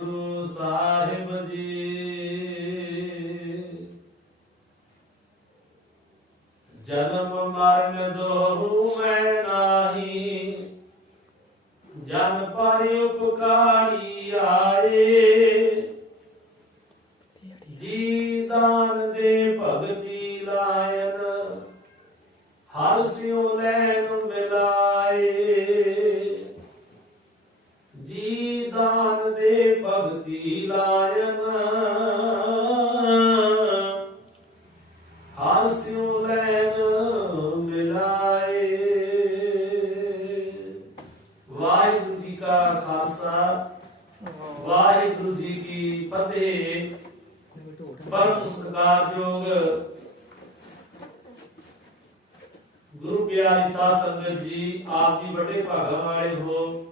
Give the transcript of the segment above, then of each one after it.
ਗੁਰੂ ਸਾਹਿਬ ਜੀ ਜਨਮ ਮਰਨ ਦੋਹੂ ਮੈਂ ਨਾਹੀ, ਜਨ ਪਰ ਉਪਕਾਰੀ ਆਏ। ਜੀ ਦਾਨ ਦੇ ਭਗਤੀ ਲਾਇਨ, ਹਰ ਸਿਉ ਲੈਨ ਮਿਲਾਏ। ਜੀ ਦਾਨ ਦੇ ਭਗਤੀ ਲਾਇਨ, ਹਰ ਸਿਉ ਲੈਨ ਮਿਲਾਏ। ਵਾਹਿਗੁਰੂ ਜੀ ਕਾ ਖਾਲਸਾ, ਵਾਹਿਗੁਰੂ ਜੀ ਕੀ ਫਤਿਹ। ਪਰਮ ਸਤਿਕਾਰਯੋਗ ਗੁਰੂ ਪਿਆਰੀ ਸਾਧ ਸੰਗਤ ਜੀ, ਆਪ ਜੀ ਵੱਡੇ ਭਾਗਾਂ ਵਾਲੇ ਹੋ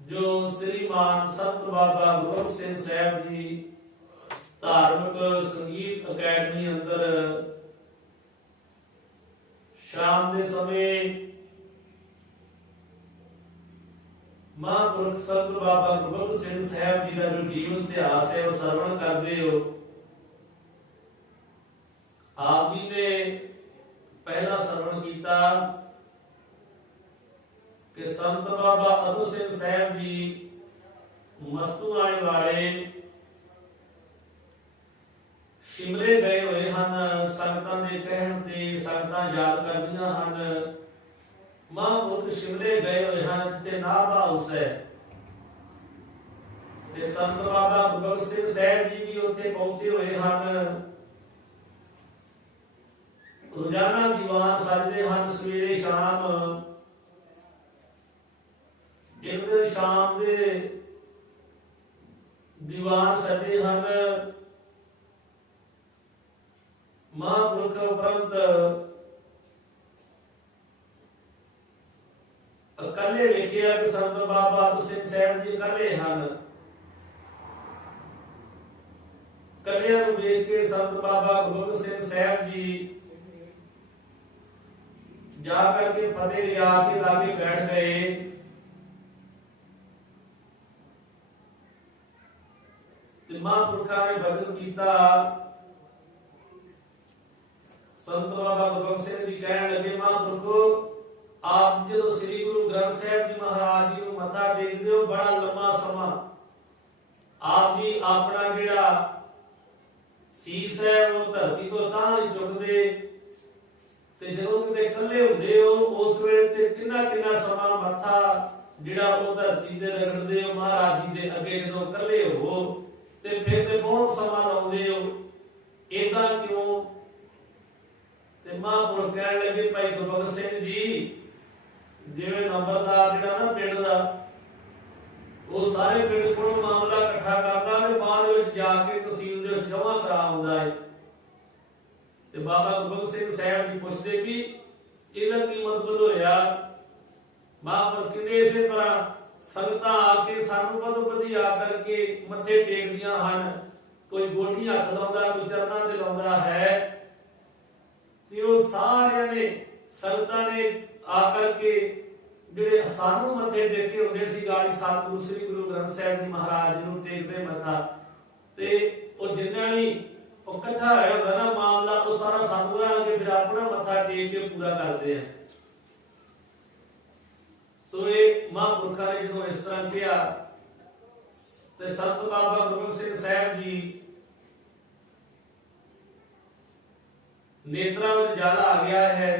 ਜੋ ਸ੍ਰੀਮਾਨ ਸੰਤ ਬਾਬਾ ਗੁਰੂ ਸਿੰਘ ਸਾਹਿਬ ਜੀ ਧਾਰਮਿਕ ਸੰਗੀਤ ਅਕੈਡਮੀ ਅੰਦਰ ਸ਼ਾਮ ਦੇ ਸਮੇਂ ਮਹਾਂਪੁਰਖ ਸੰਤ ਬਾਬਾ ਗੁਰੂ ਸਿੰਘ ਸਾਹਿਬ ਜੀ ਦਾ ਜੋ ਜੀਵਨ ਇਤਿਹਾਸ ਹੈ ਉਹ ਸਰਵਣ ਕਰਦੇ ਹੋ। ਆਪ ਜੀ ਨੇ ਪਹਿਲਾ ਸਰਵਣ ਕੀਤਾ ਕਿ ਸੰਤ ਬਾਬਾ ਅਤੁ ਸਿੰਘ ਸਾਹਿਬ ਜੀ ਮਸਤੂਆਣੇ ਵਾਲੇ ਸ਼ਿਮਲੇ ਗਏ ਹੋਏ ਹਨ। ਸੰਗਤਾਂ ਦੇ ਕਹਿਣ ਤੇ ਸੰਗਤਾਂ ਯਾਦ ਕਰਦੀਆਂ ਹਨ। ਮਹਾਂਪੁਰਖ ਸ਼ਿਮਲੇ ਗਏ ਹੋਏ ਹਨ ਤੇ ਨਾਭਾ ਹਾਊਸ ਹੈ ਤੇ ਸੰਤ ਬਾਬਾ ਗੁਰੂ ਸਿੰਘ ਸਾਹਿਬ ਜੀ ਵੀ ਉੱਥੇ ਪਹੁੰਚੇ ਹੋਏ ਹਨ। ਰੋਜ਼ਾਨਾ ਦੀਵਾਨ ਸਜਦੇ ਹਨ ਸਵੇਰੇ ਸ਼ਾਮ। ਇੱਕ ਦਿਨ ਸ਼ਾਮ ਦੇ ਦੀਵਾਨ ਸਜੇ ਹਨ। ਮਹਾਂਪੁਰਖ ਉਪਰੰਤ ਇਕੱਲੇ ਵੇਖਿਆ ਕਿ ਸੰਤ ਬਾਬਾ ਅਤੁ ਸਿੰਘ ਸਾਹਿਬ ਜੀ ਇਕੱਲੇ ਹਨ। ਇਕੱਲਿਆਂ ਨੂੰ ਵੇਖ ਕੇ ਸੰਤ ਬਾਬਾ ਗੁਰੂ ਸਿੰਘ ਸਾਹਿਬ ਜੀ ਜਾ ਕਰਕੇ ਫਤਿਹ ਲਿਆ ਕੇ ਲਾਗੇ ਬੈਠ ਗਏ। ਤੇ ਮਹਾਂਪੁਰਖਾਂ ਨੇ ਭਜਨ ਕੀਤਾ। ਸੰਤ ਬਾਬਾ ਗੁਰੂ ਸਿੰਘ ਜੀ ਕਹਿਣ ਲੱਗੇ, ਮਹਾਂਪੁਰਖੋ ਆਪ ਜਦੋਂ ਸ੍ਰੀ ਗੁਰੂ ਗ੍ਰੰਥ ਸਾਹਿਬ ਜੀ ਮਹਾਰਾਜ ਜੀ ਨੂੰ ਮੱਥਾ ਟੇਕਦੇ ਹੋ ਬੜਾ ਲੰਮਾ ਸਮਾਂ ਆਪ ਜੀ ਆਪਣਾ ਜਿਹੜਾ ਸੀਸ ਹੈ ਉਹ ਧਰਤੀ ਤੋਂ ਤਾਂ ਨਹੀਂ ਚੁੱਕਦੇ ਤੇ ਜਦੋਂ ਕਿਤੇ ਇਕੱਲੇ ਹੁੰਦੇ ਹੋ ਉਸ ਵੇਲੇ ਤੇ ਕਿੰਨਾ ਕਿੰਨਾ ਸਮਾਂ ਮੱਥਾ ਜਿਹੜਾ ਉਹ ਧਰਤੀ ਤੇ ਰਗੜਦੇ ਹੋ ਮਹਾਰਾਜ ਜੀ ਦੇ ਅੱਗੇ ਜਦੋਂ ਇਕੱਲੇ ਹੋ ਤੇ ਫਿਰ ਤੇ ਬਹੁਤ ਸਮਾਂ ਲਾਉਂਦੇ ਹੋ, ਏਦਾਂ ਕਿਉਂ? ਤੇ ਮਹਾਂਪੁਰਖ ਕਹਿਣ ਲੱਗੇ, ਭਾਈ ਗੁਰਬਖਸ਼ ਸਿੰਘ ਜੀ ਜਿਵੇਂ ਨੰਬਰਦਾਰ ਜਿਹੜਾ ਨਾ ਪਿੰਡ ਦਾ ਉਹ ਸਾਰੇ ਪਿੰਡ ਕੋਲੋਂ ਮਾਮਲਾ ਇਕੱਠਾ ਕਰਦਾ ਤੇ ਬਾਅਦ ਵਿੱਚ ਜਾ ਕੇ ਤਹਿਸੀਲ ਦੇ ਵਿੱਚ ਜਮ੍ਹਾਂ ਕਰਾ ਆਉਂਦਾ ਹੈ। ਤੇ ਬਾਬਾ ਗੁਰੂ ਸਿੰਘ ਸਾਹਿਬ ਜੀ ਪੁੱਛਦੇ ਵੀ ਇਹਦਾ ਕੀ ਮਤਲਬ ਹੋਇਆ? ਮਹਾਂਪੁਰਖ ਕਹਿੰਦੇ ਇਸੇ ਤਰ੍ਹਾਂ ਸੰਗਤਾਂ ਆ ਕੇ ਸਾਨੂੰ ਪਦਪਦੀ ਆ ਕਰਕੇ ਮੱਥੇ ਟੇਕਦੀਆਂ ਹਨ। ਕੋਈ ਗੋਡੀ ਹੱਥ ਲਾਉਂਦਾ, ਕੋਈ ਚਰਨਾਂ ਤੇ ਲਾਉਂਦਾ ਹੈ ਤੇ ਉਹ ਸਾਰਿਆਂ ਨੇ ਸੰਗਤਾਂ ਨੇ ਆ ਕਰਕੇ ਜਿਹੜੇ ਸਾਨੂੰ ਮੱਥੇ ਟੇਕੇ ਹੁੰਦੇ ਸੀ ਗਾੜੀ ਸਤਿਗੁਰੂ ਸ੍ਰੀ ਗੁਰੂ ਗ੍ਰੰਥ ਸਾਹਿਬ ਜੀ ਮਹਾਰਾਜ ਨੂੰ ਟੇਕਦੇ ਮੱਥਾ ਤੇ ਉਹ ਜਿੰਨਾ ਵੀ ਉਹ ਇਕੱਠਾ ਹੋਇਆ ਹੁੰਦਾ ਨਾ ਮਾਮਲਾ ਉਹ ਸਾਰਾ ਸਤਿਗੁਰਾਂ ਅੱਗੇ ਫਿਰ ਆਪਣਾ ਮੱਥਾ ਟੇਕ ਕੇ ਪੂਰਾ ਕਰਦੇ ਆ। ਸੋ ਇਹ ਮਹਾਂਪੁਰਖਾਂ ਨੇ ਜਦੋਂ ਇਸ ਤਰ੍ਹਾਂ ਕਿਹਾ ਤੇ ਸੰਤ ਬਾਬਾ ਗੁਰੂ ਸਿੰਘ ਸਾਹਿਬ ਜੀ ਨੇਤਰਾਂ ਵਿੱਚ ਜਾਲਾ ਆ ਗਿਆ ਹੈ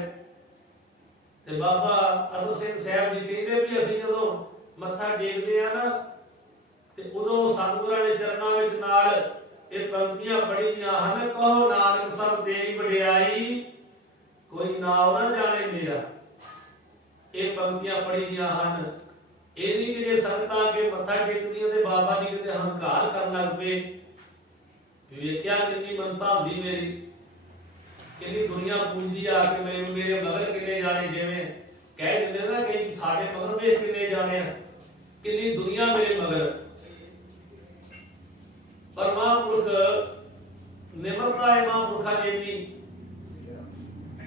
ਤੇ ਬਾਬਾ ਅਤੁ ਸਿੰਘ ਸਾਹਿਬ ਜੀ ਕਹਿੰਦੇ ਵੀ ਅਸੀਂ ਜਦੋਂ ਮੱਥਾ ਟੇਕਦੇ ਆ ਨਾ ਤੇ ਉਦੋਂ ਸਤਿਗੁਰਾਂ ਦੇ ਚਰਨਾਂ ਵਿੱਚ ਨਾਲ ਇਹ ਪੰਕਤੀਆਂ ਪੜ੍ਹੀਆਂ ਹਨ, ਕਹੋ ਨਾਨਕ ਸਭ ਤੇਰੀ ਵਡਿਆਈ, ਕੋਈ ਨਾਮ ਨਾ ਜਾਣੇ ਮੇਰਾ। ਇਹ ਪੰਕਤੀਆਂ ਪੜ੍ਹੀਆਂ ਹਨ। ਇਹ ਨਹੀਂ ਕਿ ਜੇ ਸੰਗਤਾਂ ਅੱਗੇ ਮੱਥਾ ਟੇਕਦੀਆਂ ਤੇ ਬਾਬਾ ਜੀ ਕਿਤੇ ਹੰਕਾਰ ਕਰਨ ਲੱਗ ਪਏ, ਵੇਖਿਆ ਕਿੰਨੀ ਮੰਨਤਾ ਹੁੰਦੀ ਮੇਰੀ, ਕਿੰਨੀ ਦੁਨੀਆ ਪੂਜਦੀ ਆ ਕੇ ਮੈਨੂੰ ਮੇਰੇ ਮਗਰ ਕਿੰਨੇ ਜਾਣੇ, ਜਿਵੇਂ ਕਹਿ ਦਿੰਦੇ ਨਾ ਕਿ ਸਾਡੇ ਮਗਰ ਵੇਖ ਕਿੰਨੇ ਜਾਣੇ, ਕਿੰਨੀ ਦੁਨੀਆ ਮੇਰੇ ਮਗਰ। ਪਰ ਮਹਾਂਪੁਰਖ ਨਿਮਰਤਾ ਹੈ ਮਹਾਂਪੁਰਖਾਂ ਜੀ ਦੀ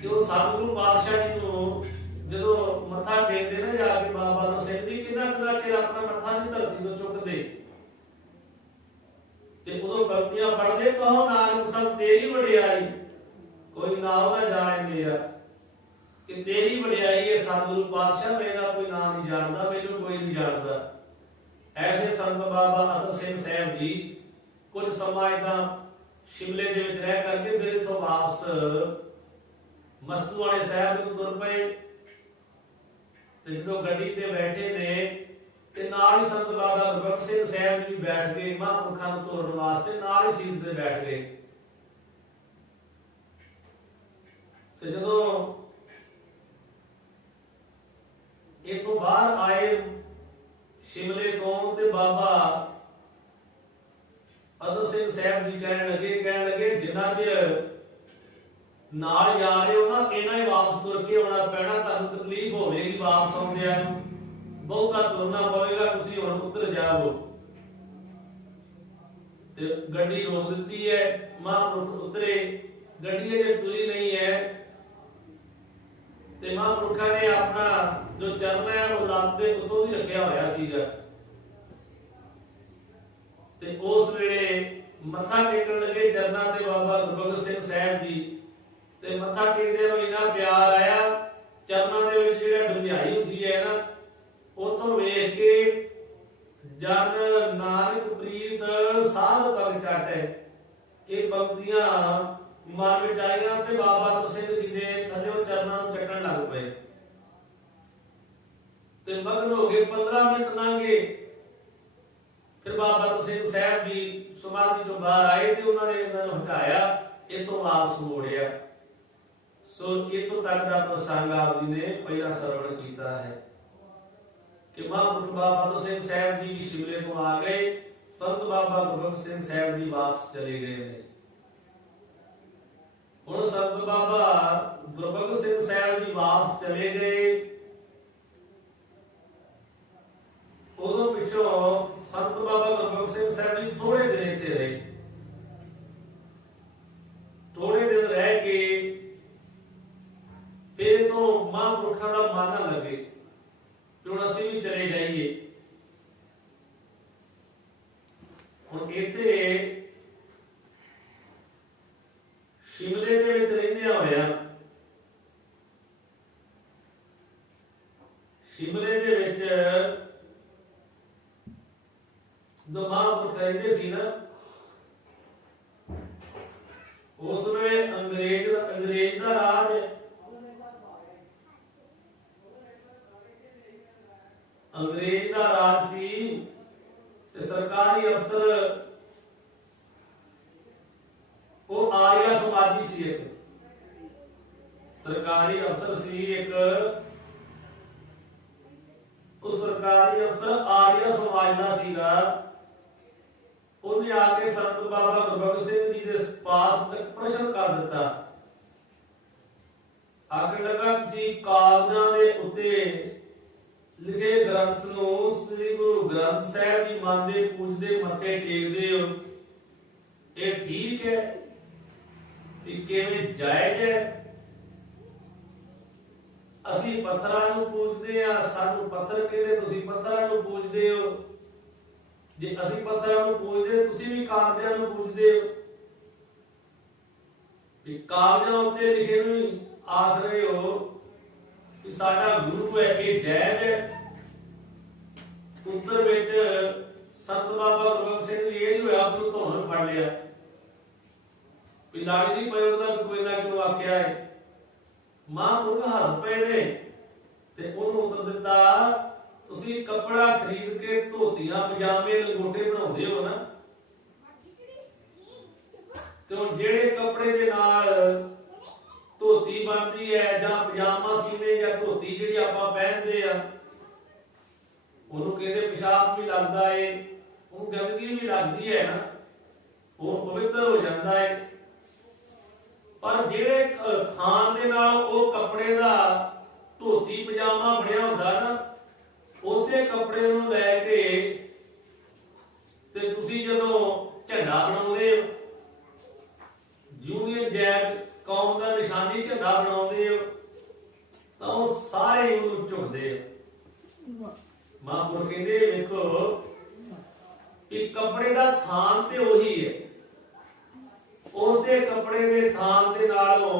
ਕਿ ਉਹ ਸਤਿਗੁਰੂ ਪਾਤਸ਼ਾਹ ਜੀ ਨੂੰ ਜਦੋਂ ਮੱਥਾ ਟੇਕਦੇ ਨਾ ਜਾ ਕੇ ਬਾਬਾ ਬਹਾਦਰ ਸਿੰਘ ਜੀ, ਕਿੰਨਾ ਚਿਰ ਆਪਣਾ ਮੱਥਾ ਨਹੀਂ ਧਰਤੀ ਤੋਂ ਚੁੱਕਦੇ, ਤੇ ਉਦੋਂ ਗਲਤੀਆਂ ਪੜਦੇ, ਕਹੋ ਨਾਨਕ ਸਭ ਤੇਰੀ ਵਡਿਆਈ, ਕੋਈ ਨਾਮ ਨਾ ਜਾਣੇ ਮੇਰਾ, ਕਿ ਤੇਰੀ ਵਡਿਆਈ ਹੈ ਸਤਿਗੁਰੂ ਪਾਤਸ਼ਾਹ, ਮੇਰਾ ਕੋਈ ਨਾਮ ਨਹੀਂ ਜਾਣਦਾ, ਮੈਨੂੰ ਕੋਈ ਨਹੀਂ ਜਾਣਦਾ। ਐਸੇ ਸੰਤ ਬਾਬਾ ਅਤਰ ਸਿੰਘ ਸਾਹਿਬ ਜੀ ਕੁਝ ਸਮਾਂ ਏਦਾਂ ਸ਼ਿਮਲੇ ਦੇ ਵਿੱਚ ਰਹਿ ਕਰਕੇ ਫਿਰ ਇੱਥੋਂ ਵਾਪਸ ਮਸਤੂਆਣੇ ਸਾਹਿਬ ਨੂੰ ਤੁਰ ਪਏ। ਤੇ ਜਦੋਂ ਗੱਡੀ ਤੇ ਬੈਠੇ ਨੇ ਤੇ ਨਾਲ ਹੀ ਸੰਤ ਬਾਬਾ ਗੁਰਬਖਸ਼ ਸਿੰਘ ਸਾਹਿਬ ਜੀ ਬੈਠ ਗਏ, ਮਹਾਂਪੁਰਖਾਂ ਨੂੰ ਤੋਰਨ ਵਾਸਤੇ ਨਾਲ ਹੀ ਸੀਟ ਤੇ ਬੈਠ ਗਏ। ਤੇ ਜਦੋਂ ਇਥੋਂ ਬਾਹਰ ਆਏ ਸ਼ਿਮਲੇ ਤੋਂ, ਤੇ ਬਾਬਾ ਅਤਰ ਸਿੰਘ ਸਾਹਿਬ ਜੀ ਕਹਿਣ ਲੱਗੇ ਜਿੰਨਾ ਚਿਰ ਨਾਲ ਜਾ ਰਹੇ ਹੋ ਨਾ, ਇਹਨਾਂ ਹੀ ਵਾਪਸ ਤੁਰ ਕੇ ਆਉਣਾ ਪੈਣਾ, ਤੁਹਾਨੂੰ ਤਕਲੀਫ ਹੋਵੇਗੀ ਵਾਪਸ ਆਉਂਦਿਆਂ ਨੂੰ, ਬਹੁਤਾ ਤੁਰਨਾ ਪਵੇਗਾ, ਤੁਸੀਂ ਹੁਣ ਉਤਰ ਜਾਓ। ਤੇ ਗੱਡੀ ਰੋਕ ਦਿੱਤੀ ਹੈ, ਮਹਾਂਪੁਰਖ ਉਤਰੇ, ਗੱਡੀ ਅਜੇ ਤੁਰੀ ਨਹੀਂ ਹੈ, ਤੇ ਮਹਾਂਪੁਰਖਾਂ ਨੇ ਆਪਣਾ ਜੋ ਚਰਨ ਹੈ ਉਹ ਲੱਤ ਦੇ ਉੱਤੋਂ ਹੀ ਰੱਖਿਆ ਹੋਇਆ ਸੀਗਾ। ਤੇ ਉਸ ਵੇਲੇ ਮੱਥਾ ਟੇਕਣ ਲੱਗੇ ਚਰਨਾਂ ਤੇ ਬਾਬਾ ਗੁਰਬਖਸ਼ ਸਿੰਘ ਸਾਹਿਬ ਜੀ, ਤੇ ਮੱਥਾ ਟੇਕਦੇ ਨੂੰ ਇੰਨਾ ਪਿਆਰ ਆਇਆ, ਚਰਨਾਂ ਦੇ ਵਿੱਚ ਜਿਹੜਾ ਡੁੰਝਾਈ ਹੁੰਦੀ ਹੈ ਨਾ, ਉਥੋਂ ਵੇਖ ਕੇ ਜਨ ਨਾਨਕ ਪ੍ਰੀਤ ਸਾਧ ਪਗ ਚਾਟੈ, ਇਹ ਪੰਕਤੀਆਂ ਮਨ ਵਿੱਚ ਆਈਆਂ ਤੇ ਬਾਬਾ ਅਤਰ ਸਿੰਘ ਜੀ ਦੇ ਥੱਲੇ ਚਰਨਾਂ ਨੂੰ ਚੱਟਣ ਲੱਗ ਪਏ। ਤੇ ਮਗਨ ਹੋ ਗਏ, 15 ਮਿੰਟ ਲੰਘ ਗਏ, ਫਿਰ ਬਾਬਾ ਅਤਰ ਸਿੰਘ ਸਾਹਿਬ ਜੀ ਸਮਾਧੀ ਤੋਂ ਬਾਹਰ ਆਏ ਤੇ ਉਹਨਾਂ ਨੇ ਇਹਨਾਂ ਨੂੰ ਹਟਾਇਆ, ਇਥੋਂ ਵਾਪਸ ਮੋੜਿਆ। ਸੋ ਇਥੋਂ ਤੱਕ ਦਾ ਪ੍ਰਸੰਗ ਆਪ ਜੀ ਨੇ ਪਹਿਲਾਂ ਸਰਵਣ ਕੀਤਾ ਹੈ ਕਿ ਮਹਾਂਪੁਰਖ ਬਾਬਾ ਅਤਰ ਸਿੰਘ ਸਾਹਿਬ ਜੀ ਵੀ ਸ਼ਿਮਲੇ ਤੋਂ ਆ ਗਏ, ਸੰਤ ਬਾਬਾ ਗੁਰਬਖਸ਼ ਸਿੰਘ ਸਾਹਿਬ ਜੀ ਵਾਪਸ ਚਲੇ ਗਏ ਨੇ। ਹੁਣ ਸੰਤ ਬਾਬਾ ਗੁਰਬਖਸ਼ ਸਿੰਘ ਸਾਹਿਬ ਜੀ ਵਾਪਸ ਚਲੇ ਗਏ, ਉਦੋਂ ਪਿੱਛੋਂ ਸੰਤ ਬਾਬਾ ਗੁਰਬਖਸ਼ ਸਿੰਘ ਸਾਹਿਬ ਜੀ ਥੋੜੇ ਦਿਨ ਇੱਥੇ ਰਹੇ। ਥੋੜੇ ਦਿਨ ਰਹਿ ਕੇ ਫਿਰ ਤੋਂ ਮਹਾਂਪੁਰਖਾਂ ਦਾ ਮਨ ਨਾ ਲੱਗੇ ਕਿ ਹੁਣ ਅਸੀਂ ਵੀ ਚਲੇ ਜਾਈਏ। ਹੁਣ ਇੱਥੇ ਸ਼ਿਮਲੇ ਦੇ ਵਿੱਚ ਰਹਿੰਦੇ ਹੋਇਆ, ਸ਼ਿਮਲੇ ਦੇ ਵਿੱਚ ਜਦੋਂ ਮਹਾਂਪੁਰਖ ਰਹਿੰਦੇ ਸੀ ਨਾ, ਉਸ ਵੇਲੇ ਅੰਗਰੇਜ਼ ਦਾ ਰਾਜ, ਅੰਗਰੇਜ਼ ਦਾ ਰਾਜ ਸੀ, ਤੇ ਸਰਕਾਰੀ ਅਫਸਰ ਉਹ ਆਰੀਆ ਸਮਾਜੀ ਸੀ, ਇੱਕ ਸਰਕਾਰੀ ਅਫਸਰ ਸੀ, ਇੱਕ ਉਹ ਸਰਕਾਰੀ ਅਫਸਰ ਆਰੀਆ ਸਮਾਜ ਦਾ ਸੀਗਾ। ਉਹਨੇ ਆ ਕੇ ਸੰਤ ਬਾਬਾ ਗੁਰਬਖਸ਼ ਸਿੰਘ ਜੀ ਦੇ ਪਾਸ ਤੱਕ ਪ੍ਰਸ਼ਨ ਕਰ ਦਿੱਤਾ, ਆਖਣ ਲੱਗਾ ਤੁਸੀਂ ਕਾਗਜ਼ਾਂ ਦੇ ਉੱਤੇ ਲਿਖੇ ਗ੍ਰੰਥ ਨੂੰ ਸ੍ਰੀ ਗੁਰੂ ਗ੍ਰੰਥ ਸਾਹਿਬ ਜੀ ਮੰਨਦੇ, ਪੂਜਦੇ, ਮੱਥੇ ਟੇਕਦੇ ਹੋ, ਇਹ ਠੀਕ ਹੈ? ਇਹ ਕਿਵੇਂ ਜਾਇਜ਼ ਹੈ? ਅਸੀਂ ਪੱਥਰਾਂ ਨੂੰ ਪੂਜਦੇ ਆ, ਸਾਨੂੰ ਪੱਥਰ ਕਹਿੰਦੇ, ਤੁਸੀਂ ਪੱਥਰਾਂ ਨੂੰ ਪੂਜਦੇ ਹੋ। ਜੇ ਅਸੀਂ ਪੱਥਰਾਂ ਨੂੰ ਪੂਜਦੇ, ਤੁਸੀਂ ਵੀ ਕਾਗਜ਼ਾਂ ਨੂੰ ਪੂਜਦੇ ਹੋ। ਕਿ ਕਾਗਜ਼ਾਂ ਉੱਤੇ ਲਿਖੇ ਨੂੰ ਆਖ ਰਹੇ ਹੋ ਕਿ ਸਾਡਾ ਗੁਰੂ ਹੈ, ਇਹ ਜਾਇਜ਼ ਹੈ? ਉੱਤਰ ਵਿੱਚ ਸੰਤ ਬਾਬਾ ਗੁਰਬਖਸ਼ ਸਿੰਘ ਜੀ ਇਹ ਜੋ ਆਪ ਨੂੰ ਧੋਣ ਫੜ ਲਿਆ, ਵੀ ਲਾੜੀ ਦੀ ਪਏ ਉਹਦਾ ਕੋਈ ਨਾ ਕਿਉਂ ਆਖਿਆ ਹੈ। ਮਹਾਂਪੁਰਖ ਹੱਸ ਪਏ ਨੇ ਤੇ ਉਹਨੂੰ ਉੱਤਰ ਦਿੱਤਾ, ਤੁਸੀਂ ਕੱਪੜਾ ਖਰੀਦ ਕੇ ਧੋਤੀਆਂ, ਪਜਾਮੇ, ਲੰਗੋਟੇ ਬਣਾਉਂਦੇ ਹੋ ਨਾ, ਤੇ ਹੁਣ ਜਿਹੜੇ ਕੱਪੜੇ ਦੇ ਨਾਲ ਧੋਤੀ ਬਣਦੀ ਹੈ ਜਾਂ ਪਜਾਮਾ ਸੀਨੇ ਜਾਂ ਧੋਤੀ ਜਿਹੜੀ ਆਪਾਂ ਪਹਿਨਦੇ ਆ, ਉਹਨੂੰ ਕਹਿੰਦੇ ਪਿਸ਼ਾਬ ਵੀ ਲੱਗਦਾ ਏ, ਉਹ ਗੰਦਗੀ ਵੀ ਲੱਗਦੀ ਹੈ ਨਾ, ਉਹ ਪਵਿੱਤਰ ਹੋ ਜਾਂਦਾ ਹੈ। ਪਰ ਜਿਹੜੇ ਖਾਣ ਦੇ ਨਾਲ ਉਹ ਕੱਪੜੇ ਦਾ ਧੋਤੀ ਪਜਾਮਾ ਬਣਿਆ ਹੁੰਦਾ ਨਾ, ਉਸੇ ਕੱਪੜੇ ਨੂੰ ਲੈ ਕੇ ਤੇ ਤੁਸੀਂ ਜਦੋਂ ਝੰਡਾ ਬਣਾਉਂਦੇ ਹੋ, ਯੂਨੀਅਨ ਜੈਕ ਕੌਮ ਦਾ ਨਿਸ਼ਾਨੀ ਝੰਡਾ ਬਣਾਉਂਦੇ ਹੋ, ਤਾਂ ਉਹ ਸਾਰੇ महापुरुष कहते देखो कि कपड़े का थान ते वही है, उसे कपड़े के थान के नालों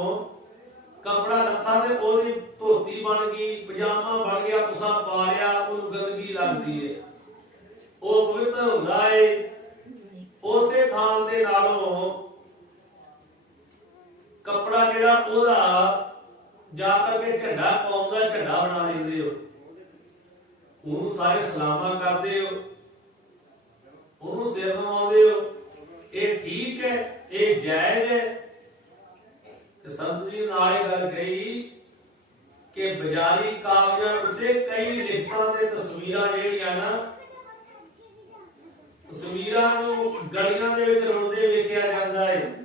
कपड़ा लत्ता ते ओदी धोती बन गई, पजामा बन गया, तुसा पा लिया, उन गंदगी लगती है, वो पवित्र हुंदा है। उसे थान के नालों कपड़ा जिहड़ा ओदा जाकर के झंडा कौम का झंडा बना लेंदे हो, ਉਹਨੂੰ ਸਾਰੇ ਸਲਾਮਾਂ ਕਰਦੇ ਹੋ, ਉਹਨੂੰ ਸਿਰ ਨਵਾਉਂਦੇ ਹੋ, ਇਹ ਠੀਕ ਹੈ, ਇਹ ਜਾਇਜ਼ ਹੈ। ਤੇ ਸੰਤ ਜੀ ਨਾਲ ਇਹ ਗੱਲ ਕਹੀ ਕਿ ਬਾਜ਼ਾਰੀ ਕਾਗਜ਼ਾਂ ਉੱਤੇ ਕਈ ਲਿਖਤਾਂ ਤੇ ਤਸਵੀਰਾਂ ਜਿਹੜੀਆਂ ਨਾ, ਤਸਵੀਰਾਂ ਨੂੰ ਗਲੀਆਂ ਦੇ ਵਿੱਚ ਰੁਲਦੇ ਵੇਖਿਆ ਜਾਂਦਾ ਹੈ।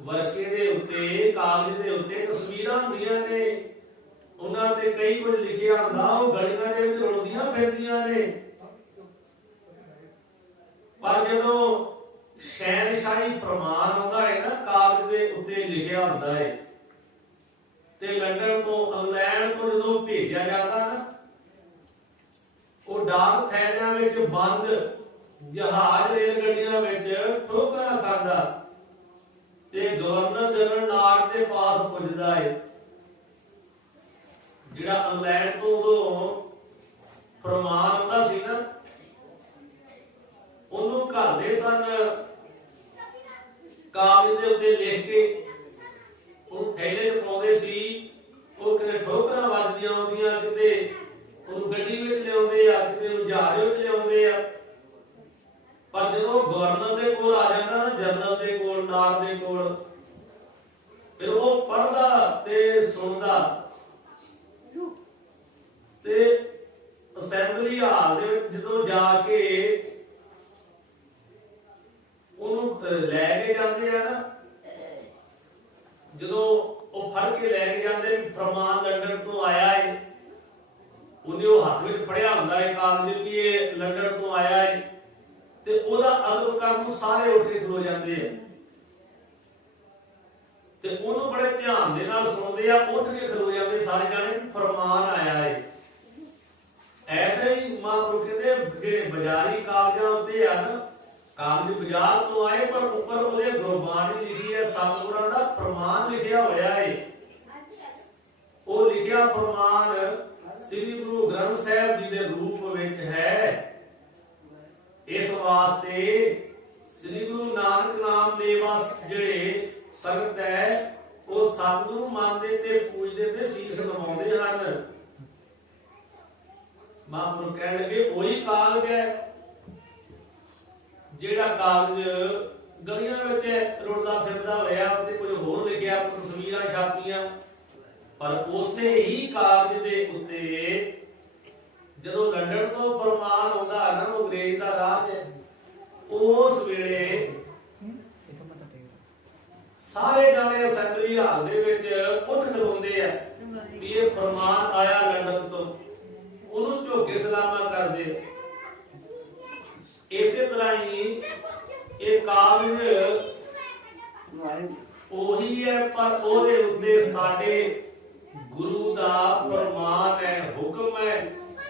ਵਰਕੇ ਦੇ ਉੱਤੇ, ਕਾਗਜ਼ ਦੇ ਉੱਤੇ ਤਸਵੀਰਾਂ ਹੁੰਦੀਆਂ ਨੇ, ਉਹਨਾਂ ਤੇ ਕਈ ਕੁਝ ਲਿਖਿਆ ਹੁੰਦਾ, ਉਹ ਗਲੀਆਂ ਦੇ ਵਿੱਚ ਰੁਲਦੀਆਂ ਫਿਰਦੀਆਂ ਨੇ। ਪਰ ਜਦੋਂ ਸ਼ਹਿਨਸ਼ਾਹੀ ਫਰਮਾਨ ਆਉਂਦਾ ਹੈ ਨਾ, ਕਾਗਜ਼ ਦੇ ਉੱਤੇ ਲਿਖਿਆ ਹੁੰਦਾ ਹੈ, ਤੇ ਲੰਡਨ ਤੋਂ, ਇੰਗਲੈਂਡ ਤੋਂ ਜਦੋਂ ਭੇਜਿਆ ਜਾਂਦਾ ਨਾ, ਉਹ ਡਾਕ ਥੈਲਿਆਂ ਵਿੱਚ ਬੰਦ ਜਹਾਜ਼, ਰੇਲ ਗੱਡੀਆਂ ਵਿੱਚ ਠੋਕਰਾਂ ਖਾਂਦਾ ਤੇ ਗਵਰਨਰ ਜਨਰਲ ਨਾਟ ਦੇ ਪਾਸ ਪੁੱਜਦਾ ਹੈ। ਜਿਹੜਾ ਇੰਗਲੈਂਡ ਤੋਂ ਉਦੋਂ ਫਰਮਾਨ ਆਉਂਦਾ ਸੀ ਨਾ, ਉਹਨੂੰ ਘਰ ਦੇ ਸਨ ਕਾਗਜ਼ ਦੇ ਉੱਤੇ ਲਿਖ ਕੇ ਉਹ ਥੈਲੇ 'ਚ ਪਾਉਂਦੇ ਸੀ। ਉਹ ਕਿਤੇ ਠੋਕਰਾਂ ਵੱਜਦੀਆਂ ਆਉਂਦੀਆਂ, ਕਿਤੇ ਉਹਨੂੰ ਗੱਡੀ ਵਿੱਚ ਲਿਆਉਂਦੇ ਆ, ਕਿਤੇ ਉਹਨੂੰ ਜਹਾਜ਼ ਵਿੱਚ ਲਿਆਉਂਦੇ ਆ। ਪਰ ਜਦੋਂ ਗਵਰਨਰ ਦੇ ਕੋਲ ਆ ਜਾਂਦਾ ਨਾ, ਜਨਰਲ ਦੇ ਕੋਲ, ਨਾਟ ਦੇ ਕੋਲ, ਫਿਰ ਉਹ ਪੜ੍ਹਦਾ ਤੇ ਸੁਣਦਾ ਤੇ ਅਸੈਂਬਲੀ ਹਾਲ ਦੇ ਵਿੱਚ ਜਦੋਂ ਜਾ ਕੇ ਉਹਨੂੰ ਲੈ ਕੇ ਜਾਂਦੇ ਆ ਨਾ, ਜਦੋਂ ਉਹ ਫੜ ਕੇ ਲੈ ਕੇ ਜਾਂਦੇ, ਫਰਮਾਨ ਲੰਡਨ ਤੋਂ ਆਇਆ ਹੈ, ਉਹਨੇ ਉਹ ਹੱਥ ਵਿੱਚ ਫੜਿਆ ਹੁੰਦਾ ਹੈ ਕਾਗਜ਼ ਕਿ ਇਹ ਲੰਡਨ ਤੋਂ ਆਇਆ ਹੈ, ਤੇ ਉਹਦਾ ਅਦਬ ਕਰਨ ਨੂੰ ਸਾਰੇ ਉੱਠ ਕੇ ਖਲੋ ਜਾਂਦੇ ਆ ਤੇ ਉਹਨੂੰ ਬੜੇ ਧਿਆਨ ਦੇ ਨਾਲ ਸੁਣਦੇ ਆ, ਉੱਠ ਕੇ ਖਲੋ ਜਾਂਦੇ ਸਾਰੇ ਜਾਣੇ, ਫਰਮਾਨ ਆਇਆ ਹੈ। ਐਸੇ ਹੀ ਮਹਾਂਪੁਰਖ ਕਹਿੰਦੇ ਜਿਹੜੇ ਬਾਜ਼ਾਰੀ ਕਾਗਜ਼ਾਂ ਉੱਤੇ ਆ ਨਾ, ਕਾਗਜ਼ ਬਾਜ਼ਾਰ ਤੋਂ ਆਏ ਪਰ ਉੱਪਰ ਉਹਦੇ ਗੁਰਬਾਣੀ ਲਿਖੀ ਹੈ, ਸਤਿਗੁਰਾਂ ਦਾ ਫਰਮਾਨ ਲਿਖਿਆ ਹੋਇਆ ਹੈ। ਉਹ ਲਿਖਿਆ ਫਰਮਾਨ ਸ੍ਰੀ ਗੁਰੂ ਗ੍ਰੰਥ ਸਾਹਿਬ ਜੀ ਦੇ ਰੂਪ ਵਿੱਚ ਹੈ। ਇਸ ਵਾਸਤੇ ਸ੍ਰੀ ਗੁਰੂ ਨਾਨਕ ਨਾਮ ਲੇਵਾ ਜਿਹੜੇ ਸੰਗਤ ਹੈ, ਉਹ ਸਤਿਗੁਰੂ ਮੰਨਦੇ ਤੇ ਪੂਜਦੇ ਤੇ ਸੀਸ ਨਵਾਉਂਦੇ ਹਨ। ਮਹਾਂਪੁਰਖ ਕਹਿਣ ਲੱਗੇ ਉਹੀ ਕਾਗਜ਼ ਹੈ ਜਿਹੜਾ ਕਾਗਜ਼ ਗਲੀਆਂ ਵਿੱਚ ਰੁਲਦਾ ਫਿਰਦਾ ਹੋਇਆ, ਤੇ ਕੁਝ ਹੋਰ ਲਿਖਿਆ, ਤਸਵੀਰਾਂ ਛਾਪੀਆਂ, ਪਰ ਉਸੇ ਹੀ ਕਾਗਜ਼ ਦੇ ਉੱਤੇ ਜਦੋਂ ਲੰਡਨ ਤੋਂ ਫਰਮਾਨ ਆਉਂਦਾ ਨਾ, ਉਹ ਅੰਗਰੇਜ਼ ਦਾ ਰਾਜ ਹੈ, ਉਸ ਵੇਲੇ ਸਾਰੇ ਜਾਣੇ ਅਸੈਂਬਲੀ ਹਾਲ ਦੇ ਵਿੱਚ ਉੱਠ ਖਲੋਂਦੇ ਆ ਵੀ ਇਹ ਫਰਮਾਨ ਆਇਆ ਲੰਡਨ ਤੋਂ, ਉਹਨੂੰ ਝੋਕੇ ਸਲਾਮਾਂ ਕਰਦੇ। ਇਸੇ ਤਰ੍ਹਾਂ ਹੀ ਇਹ ਕਾਗਜ਼ ਉਹੀ ਹੈ, ਪਰ ਉਹਦੇ ਉੱਤੇ ਸਾਡੇ ਗੁਰੂ ਦਾ ਫਰਮਾਨ ਹੈ, ਹੁਕਮ ਹੈ,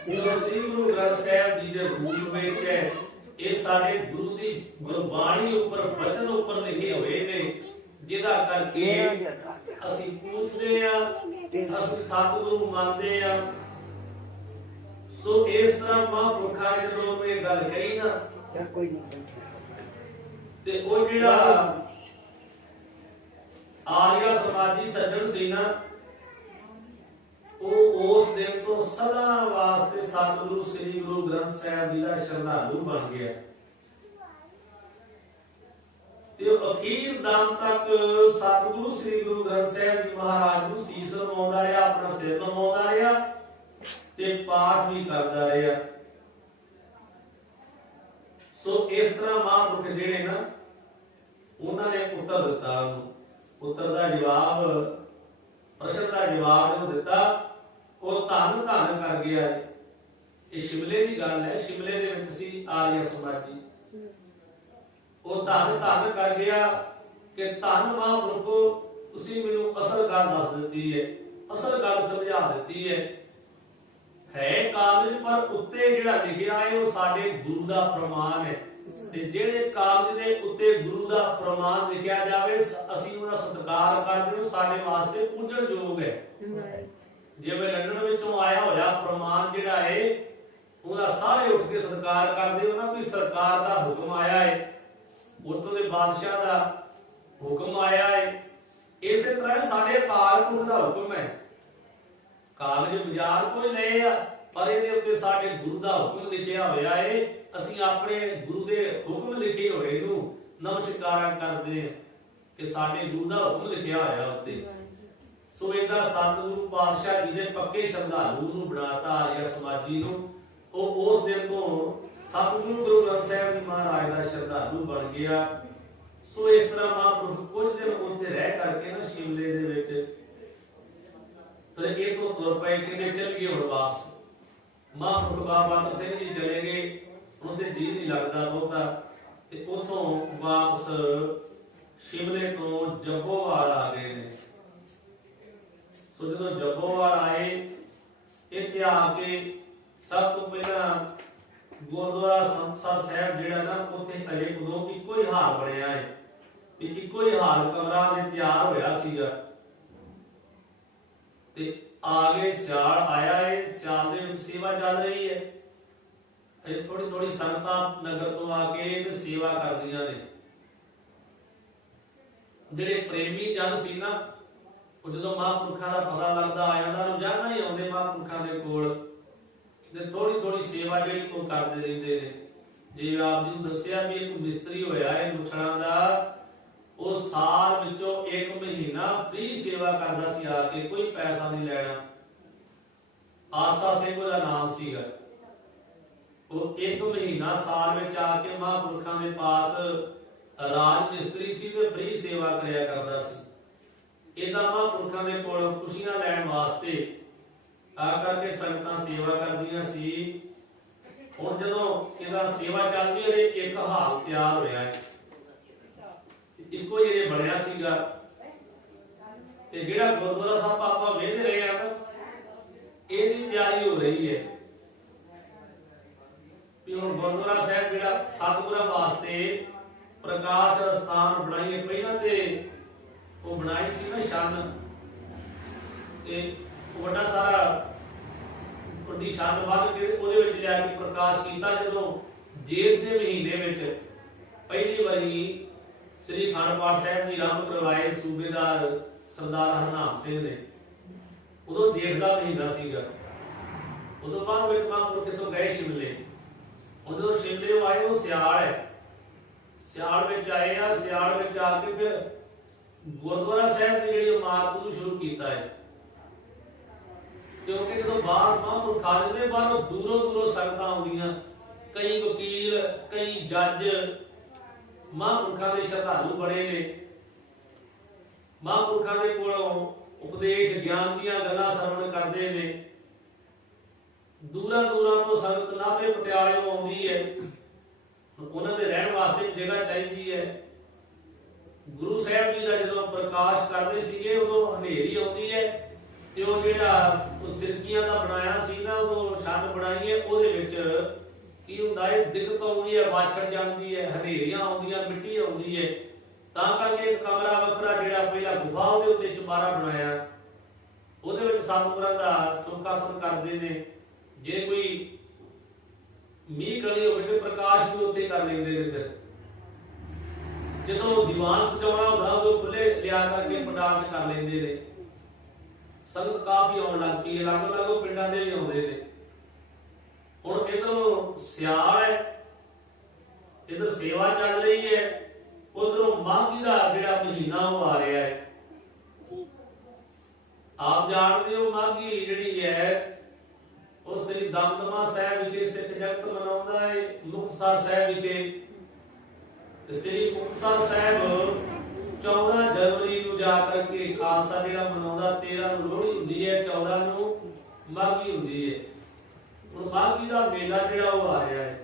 ਜੋ ਸ੍ਰੀ ਗੁਰੂ ਗ੍ਰੰਥ ਸਾਹਿਬ ਜੀ ਦੇ ਰੂਪ ਵਿੱਚ ਹੈ। ਇਹ ਸਾਡੇ ਗੁਰੂ ਦੀ ਗੁਰਬਾਣੀ ਉੱਪਰ, ਬਚਨ ਉੱਪਰ ਲਿਖੇ ਹੋਏ ਨੇ, ਜਿਹਦਾ ਕਰਕੇ ਅਸੀਂ ਪੂਜਦੇ ਆ, ਅਸੀਂ ਸਤਿਗੁਰੂ ਮੰਨਦੇ ਆ। ਸੋ ਇਸ ਤਰ੍ਹਾਂ ਮਹਾਂਪੁਰਖਾਂ ਨੇ ਜਦੋਂ ਇਹ ਗੱਲ ਕਹੀ ਨਾ, ਤੇ ਉਹ ਜਿਹੜਾ ਆਰੀਆ ਸਮਾਜੀ ਸੱਜਣ ਸੀ ਨਾ, ਉਹ ਉਸ ਦਿਨ ਤੋਂ ਸਦਾ ਵਾਸਤੇ ਸਤਿਗੁਰੂ ਸ੍ਰੀ ਗੁਰੂ ਗ੍ਰੰਥ ਸਾਹਿਬ ਜੀ ਦਾ ਸ਼ਰਧਾਲੂ ਬਣ ਗਿਆ। ਤੇ ਅਖੀਰ ਦਮ ਤੱਕ ਸਤਿਗੁਰੂ ਸ੍ਰੀ ਗੁਰੂ ਗ੍ਰੰਥ ਸਾਹਿਬ ਜੀ ਮਹਾਰਾਜ ਨੂੰ ਸੀਸ ਨਵਾਉਂਦਾ ਰਿਹਾ, ਆਪਣਾ ਸਿਰ ਨਵਾਉਂਦਾ ਰਿਹਾ ਤੇ ਪਾਠ ਵੀ ਕਰਦਾ ਰਿਹਾ। ਸੋ ਇਸ ਤਰ੍ਹਾਂ ਮਹਾਂਪੁਰਖ ਜਿਹੜੇ ਨਾ, ਉਹਨਾਂ ਨੇ ਉੱਤਰ ਦਿੱਤਾ, ਉਹਨੂੰ ਉੱਤਰ ਦਾ ਜਵਾਬ, ਪ੍ਰਸ਼ਨ ਦਾ ਜਵਾਬ ਜੋ ਦਿੱਤਾ, ਉਹ ਧੰਨ ਧੰਨ ਕਰ ਗਿਆ। ਇਹ ਸ਼ਿਮਲੇ ਦੀ ਗੱਲ ਹੈ, ਸ਼ਿਮਲੇ ਦੇ ਵਿੱਚ ਸੀ ਆਰੀਆ ਸਮਾਜੀ। ਉਹ ਧੰਨ ਧੰਨ ਕਰ ਗਿਆ ਕਿ ਧੰਨ ਮਹਾਂਪੁਰਖੋ, ਤੁਸੀਂ ਮੈਨੂੰ ਅਸਲ ਗੱਲ ਦੱਸ ਦਿੱਤੀ ਹੈ, ਅਸਲ ਗੱਲ ਸਮਝਾ ਦਿੱਤੀ ਹੈ। है कागज पर उत्ते जिहड़ा लिखिया है वो साडे गुरु दा प्रमाण है ते जिहड़े कागज दे उत्ते गुरु दा प्रमाण लिखिया जावे असीं उहदा सत्कार करदे हो साडे वास्ते पूजण योग है। जिवें लंडन विचों आया होया प्रमाण जिहड़ा है ਉਹਦਾ ਸਾਰੇ ਉੱਠ ਕੇ ਸਤਿਕਾਰ ਕਰਦੇ ਉਹਨਾਂ ਕੋਈ ਸਰਕਾਰ ਦਾ ਹੁਕਮ ਆਇਆ ਹੈ ਉੱਥੋਂ ਦੇ ਬਾਦਸ਼ਾਹ ਦਾ ਹੁਕਮ ਆਇਆ ਹੈ। ਇਸੇ ਤਰ੍ਹਾਂ ਸਾਡੇ ਅਕਾਲ ਪੁਰਖ ਦਾ ਹੁਕਮ ਹੈ ਕਾਗਜ਼ ਬਾਜ਼ਾਰ ਤੋਂ ਹੀ ਲਏ ਆ ਪਰ ਇਹਦੇ ਉੱਤੇ ਸਾਡੇ ਗੁਰੂ ਦਾ ਹੁਕਮ ਲਿਖਿਆ ਹੋਇਆ ਹੈ ਅਸੀਂ ਆਪਣੇ ਗੁਰੂ ਦੇ ਹੁਕਮ ਲਿਖੇ ਹੋਏ ਨੂੰ ਨਮਸਕਾਰ ਕਰਦੇ ਹਾਂ ਕਿ ਸਾਡੇ ਗੁਰੂ ਦਾ ਹੁਕਮ ਲਿਖਿਆ ਹੋਇਆ ਉੱਤੇ। ਸੋ ਇਹਦਾ ਸਤਿਗੁਰੂ ਪਾਤਸ਼ਾਹ ਜੀ ਦੇ ਪੱਕੇ ਸ਼ਰਧਾਲੂ ਨੂੰ ਬਣਾਤਾ ਆਰੀਆ ਸਮਾਜੀ ਨੂੰ ਉਹ ਉਸ ਦਿਨ ਤੋਂ ਸਤਿਗੁਰੂ ਗੁਰੂ ਗ੍ਰੰਥ ਸਾਹਿਬ ਜੀ ਮਹਾਰਾਜ ਦਾ ਸ਼ਰਧਾਲੂ ਬਣ ਗਿਆ। ਸੋ ਇਸ ਤਰ੍ਹਾਂ ਮਹਾਂਪੁਰਖ ਕੁਝ ਦਿਨ ਉੱਥੇ ਰਹਿ ਕਰਕੇ ਨਾ ਸ਼ਿਮਲੇ ਦੇ ਵਿੱਚ ਫਿਰ ਇਹ ਤੋਂ ਤੁਰ ਪਏ ਕਿ ਚੱਲ ਗਏ ਹੁਣ ਵਾਪਸ। ਮਹਾਂਪੁਰਖ ਬਾਬਾ ਬੰਦਾ ਸਿੰਘ ਜੀ ਚਲੇ ਗਏ ਉਹਦੇ ਜੀ ਨਹੀਂ ਲੱਗਦਾ ਬਹੁਤਾ ਤੇ ਉਥੋਂ ਵਾਪਸ ਸ਼ਿਮਲੇ ਤੋਂ ਜੱਬੋਵਾਲ ਆ ਗਏ ਨੇ। ਸੋ ਜਦੋਂ ਜੱਬੋਵਾਲ ਆਏ ਇੱਥੇ ਆ ਕੇ ਸਭ ਤੋਂ ਪਹਿਲਾਂ ਗੁਰਦੁਆਰਾ ਸੰਸਦ ਸਾਹਿਬ ਜਿਹੜਾ ਨਾ ਉੱਥੇ ਹਲੇ ਉਦੋਂ ਇੱਕੋ ਹੀ ਹਾਲ ਬਣਿਆ ਹੈ ਵੀ ਇੱਕੋ ਹੀ ਹਾਲ ਕਮਰਾ ਦੇ ਤਿਆਰ ਹੋਇਆ ਸੀਗਾ ਤੇ ਆ ਗਏ ਸਿਆਲ ਆਇਆ ਹੈ ਸਿਆਲ ਦੇ ਵਿੱਚ ਸੇਵਾ ਚੱਲ ਰਹੀ ਹੈ ਇਹ ਥੋੜੀ ਥੋੜੀ ਸੰਗਤਾਂ ਨਗਰ ਤੋਂ ਆ ਕੇ ਤੇ ਸੇਵਾ ਕਰਦੀਆਂ ਨੇ। ਜਿਹੜੇ ਪ੍ਰੇਮੀ ਜਨ ਸੀ ਨਾ ਉਹ ਜਦੋਂ ਮਹਾਂਪੁਰਖਾਂ ਦਾ ਪਤਾ ਲੱਗਦਾ ਆ ਜਾਂਦਾ ਰੋਜ਼ਾਨਾ ਹੀ ਆਉਂਦੇ ਮਹਾਂਪੁਰਖਾਂ ਦੇ ਕੋਲ ਤੇ ਥੋੜੀ ਥੋੜੀ ਸੇਵਾ ਜਿਹੜੀ ਉਹ ਕਰਦੇ ਰਹਿੰਦੇ ਨੇ। ਜੇ ਆਪ ਜੀ ਨੂੰ ਦੱਸਿਆ ਵੀ ਇੱਕ ਮਿਸਤਰੀ ਹੋਇਆ ਹੈ ਮੁਛੜਾਂ ਦਾ ਉਹ ਸਾਲ ਵਿੱਚੋਂ 1 ਮਹੀਨਾ ਫ੍ਰੀ ਸੇਵਾ ਕਰਦਾ ਸੀ ਆ ਕੇ ਕੋਈ ਪੈਸਾ ਨਹੀਂ ਲੈਣਾ। ਆਸਾ ਸਿੰਘ ਉਹਦਾ ਨਾਮ ਸੀਗਾ। ਉਹ 1 ਮਹੀਨਾ ਸਾਲ ਵਿੱਚ ਆ ਕੇ ਮਹਾਂਪੁਰਖਾਂ ਦੇ ਪਾਸ ਰਾਜ ਮਿਸਤਰੀ ਸੀ ਤੇ ਫ੍ਰੀ ਸੇਵਾ ਕਰਿਆ ਕਰਦਾ ਸੀ। ਇਹਦਾ ਮਹਾਂਪੁਰਖਾਂ ਦੇ ਕੋਲ ਖੁਸ਼ੀਆਂ ਲੈਣ ਵਾਸਤੇ ਆ ਕਰਕੇ ਸੰਗਤਾਂ ਸੇਵਾ ਕਰਦੀਆਂ ਸੀ। ਹੁਣ ਜਦੋਂ ਇਹਦਾ ਸੇਵਾ ਚੱਲਦੀ ਹੈ ਇੱਕ ਹਾਲ ਤਿਆਰ ਹੋਇਆ ਹੈ ਇੱਕੋ ਜਿਹੜੇ ਬਣਿਆ ਸੀਗਾ ਤੇ ਜਿਹੜਾ ਗੁਰਦੁਆਰਾ ਸਾਹਿਬ ਆਪਾਂ ਵੇਖ ਰਹੇ ਆ ਇਹਦੀ ਤਿਆਰੀ ਹੋ ਰਹੀ ਹੈ ਵੀ ਹੁਣ ਗੁਰਦੁਆਰਾ ਸਾਹਿਬ ਜਿਹੜਾ ਸਤਿਗੁਰਾਂ ਵਾਸਤੇ ਪ੍ਰਕਾਸ਼ ਸਥਾਨ ਬਣਾਈਏ ਪਹਿਲਾਂ ਤੇ ਉਹ ਬਣਾਈ ਸੀ ਨਾ ਛੰਨ ਤੇ ਵੱਡਾ ਸਾਰਾ ਵੱਡੀ ਛੰਨ ਬੰਨ ਕੇ ਉਹਦੇ ਵਿੱਚ ਲਿਆ ਕੇ ਪ੍ਰਕਾਸ਼ ਕੀਤਾ। ਜਦੋਂ ਜੇਠ ਦੇ ਮਹੀਨੇ ਵਿੱਚ ਪਹਿਲੀ ਵਾਰੀ ਸ੍ਰੀ ਅਖੰਡ ਪਾਠ ਸਾਹਿਬ ਜੀ ਆਰੰਭ ਕਰਵਾਏ ਸੂਬੇਦਾਰ ਸਰਦਾਰ ਹਰਨਾਮ ਸਿੰਘ ਨੇ ਉਦੋਂ ਜੇਠ ਦਾ ਮਹੀਨਾ ਸੀਗਾ। ਉਦੋਂ ਬਾਅਦ ਵਿੱਚ ਮਹਾਂਪੁਰਖ ਤੋਂ ਗਏ ਸ਼ਿਮਲੇ। ਹੁਣ ਜਦੋਂ ਸ਼ਿਮਲੇ ਆਏ ਉਹ ਸਿਆਲ ਹੈ ਸਿਆਲ ਵਿੱਚ ਆਏ ਆ ਸਿਆਲ ਵਿੱਚ ਆ ਕੇ ਫਿਰ ਗੁਰਦੁਆਰਾ ਸਾਹਿਬ ਦੀ ਜਿਹੜੀ ਇਮਾਰਤ ਨੂੰ ਸ਼ੁਰੂ ਕੀਤਾ ਹੈ ਕਿਉਂਕਿ ਜਦੋਂ ਬਾਹਰ ਮਹਾਂਪੁਰਖ ਆ ਜਾਂਦੇ ਬਾਹਰੋਂ ਦੂਰੋਂ ਦੂਰੋਂ ਸੰਗਤਾਂ ਆਉਂਦੀਆਂ ਕਈ ਵਕੀਲ ਕਈ ਜੱਜ ਮਹਾਂਪੁਰਖਾਂ ਦੇ ਸ਼ਰਧਾਲੂ ਬਣੇ ਨੇ। ਮਹਾਂਪੁਰਖਾਂ ਦੇ ਕੋਲੋਂ ਉਪਦੇਸ਼ ਗਿਆਨ ਦੀਆਂ ਗੱਲਾਂ ਸਰਵਣ ਕਰਦੇ ਨੇ। ਦੂਰਾਂ ਦੂਰਾਂ ਤੋਂ ਸੰਗਤ ਨਾਭੇ ਪਟਿਆਲੇ ਆਉਂਦੀ ਹੈ ਉਹਨਾਂ ਦੇ ਰਹਿਣ ਵਾਸਤੇ ਜਗ੍ਹਾ ਚਾਹੀਦੀ ਹੈ। ਗੁਰੂ ਸਾਹਿਬ ਜੀ ਦਾ ਜਦੋਂ ਪ੍ਰਕਾਸ਼ ਕਰਦੇ ਸੀਗੇ ਉਦੋਂ ਹਨੇਰੀ ਆਉਂਦੀ ਹੈ ਤੇ ਉਹ ਜਿਹੜਾ ਉਹ ਸਿਰਕੀਆਂ ਦਾ ਬਣਾਇਆ ਸੀ ਨਾ ਉਹ ਛੰਨ ਬਣਾਈ ਹੈ ਉਹਦੇ ਵਿੱਚ ਕੀ ਹੁੰਦਾ ਹੈ ਦਿੱਕਤ ਆਉਂਦੀ ਹੈ ਵਾਛੜ ਜਾਂਦੀ ਹੈ ਹਨੇਰੀਆਂ ਆਉਂਦੀਆਂ ਮਿੱਟੀ ਆਉਂਦੀ ਹੈ ਤਾਂ ਕਰਕੇ ਇੱਕ ਕਮਰਾ ਵੱਖਰਾ ਜਿਹੜਾ ਪਹਿਲਾਂ ਗੁਫਾ ਉਹਦੇ ਉੱਤੇ ਚੁਬਾਰਾ ਬਣਾਇਆ ਉਹਦੇ ਵਿੱਚ ਸਤਿਗੁਰਾਂ ਦਾ ਸੁਖਾਸਨ ਕਰਦੇ ਨੇ। ਜੇ ਕੋਈ ਮੀਂਹ ਕਲੀ ਹੋਵੇ ਤੇ ਪ੍ਰਕਾਸ਼ ਵੀ ਉੱਤੇ ਕਰ ਲੈਂਦੇ ਨੇ। ਫਿਰ ਜਦੋਂ ਦੀਵਾਨ ਸਜਾਉਣਾ ਹੁੰਦਾ ਉਹ ਖੁੱਲੇ ਲਿਆ ਕਰਕੇ ਪੰਡਾਲ ਚ ਕਰ ਲੈਂਦੇ ਨੇ। ਸੰਗਤ ਕਾਫੀ ਆਉਣ ਲੱਗ ਪਈ ਅਲੱਗ ਅਲੱਗ ਪਿੰਡਾਂ ਦੇ ਵੀ ਆਉਂਦੇ ਨੇ। ਹੁਣ ਇਧਰੋਂ ਸਿਆਲ ਹੈ ਇਧਰ ਸੇਵਾ ਚੱਲ ਰਹੀ ਹੈ ਉਧਰੋਂ ਮਾਘੀ ਦਾ ਜਿਹੜਾ ਮਹੀਨਾ ਉਹ ਆ ਰਿਹਾ ਹੈ। ਆਪ ਜਾਣਦੇ ਹੋ ਮਾਘੀ ਜਿਹੜੀ ਹੈ ਉਹ ਸ੍ਰੀ ਦਮਦਮਾ ਸਾਹਿਬ ਵਿਖੇ ਸਿੱਖ ਜਗਤ ਮਨਾਉਂਦਾ ਹੈ। ਮੁਕਤਸਰ ਸਾਹਿਬ ਵਿਖੇ ਤੇ ਸ੍ਰੀ ਮੁਕਤਸਰ ਸਾਹਿਬ 14 ਜਨਵਰੀ ਨੂੰ ਜਾ ਕਰਕੇ ਖਾਲਸਾ ਜਿਹੜਾ ਮਨਾਉਂਦਾ 13 ਨੂੰ ਲੋਹੜੀ ਹੁੰਦੀ ਹੈ 14 ਨੂੰ ਮਾਘੀ ਹੁੰਦੀ ਹੈ। ਹੁਣ ਮਾਘੀ ਦਾ ਮੇਲਾ ਜਿਹੜਾ ਉਹ ਆ ਰਿਹਾ ਹੈ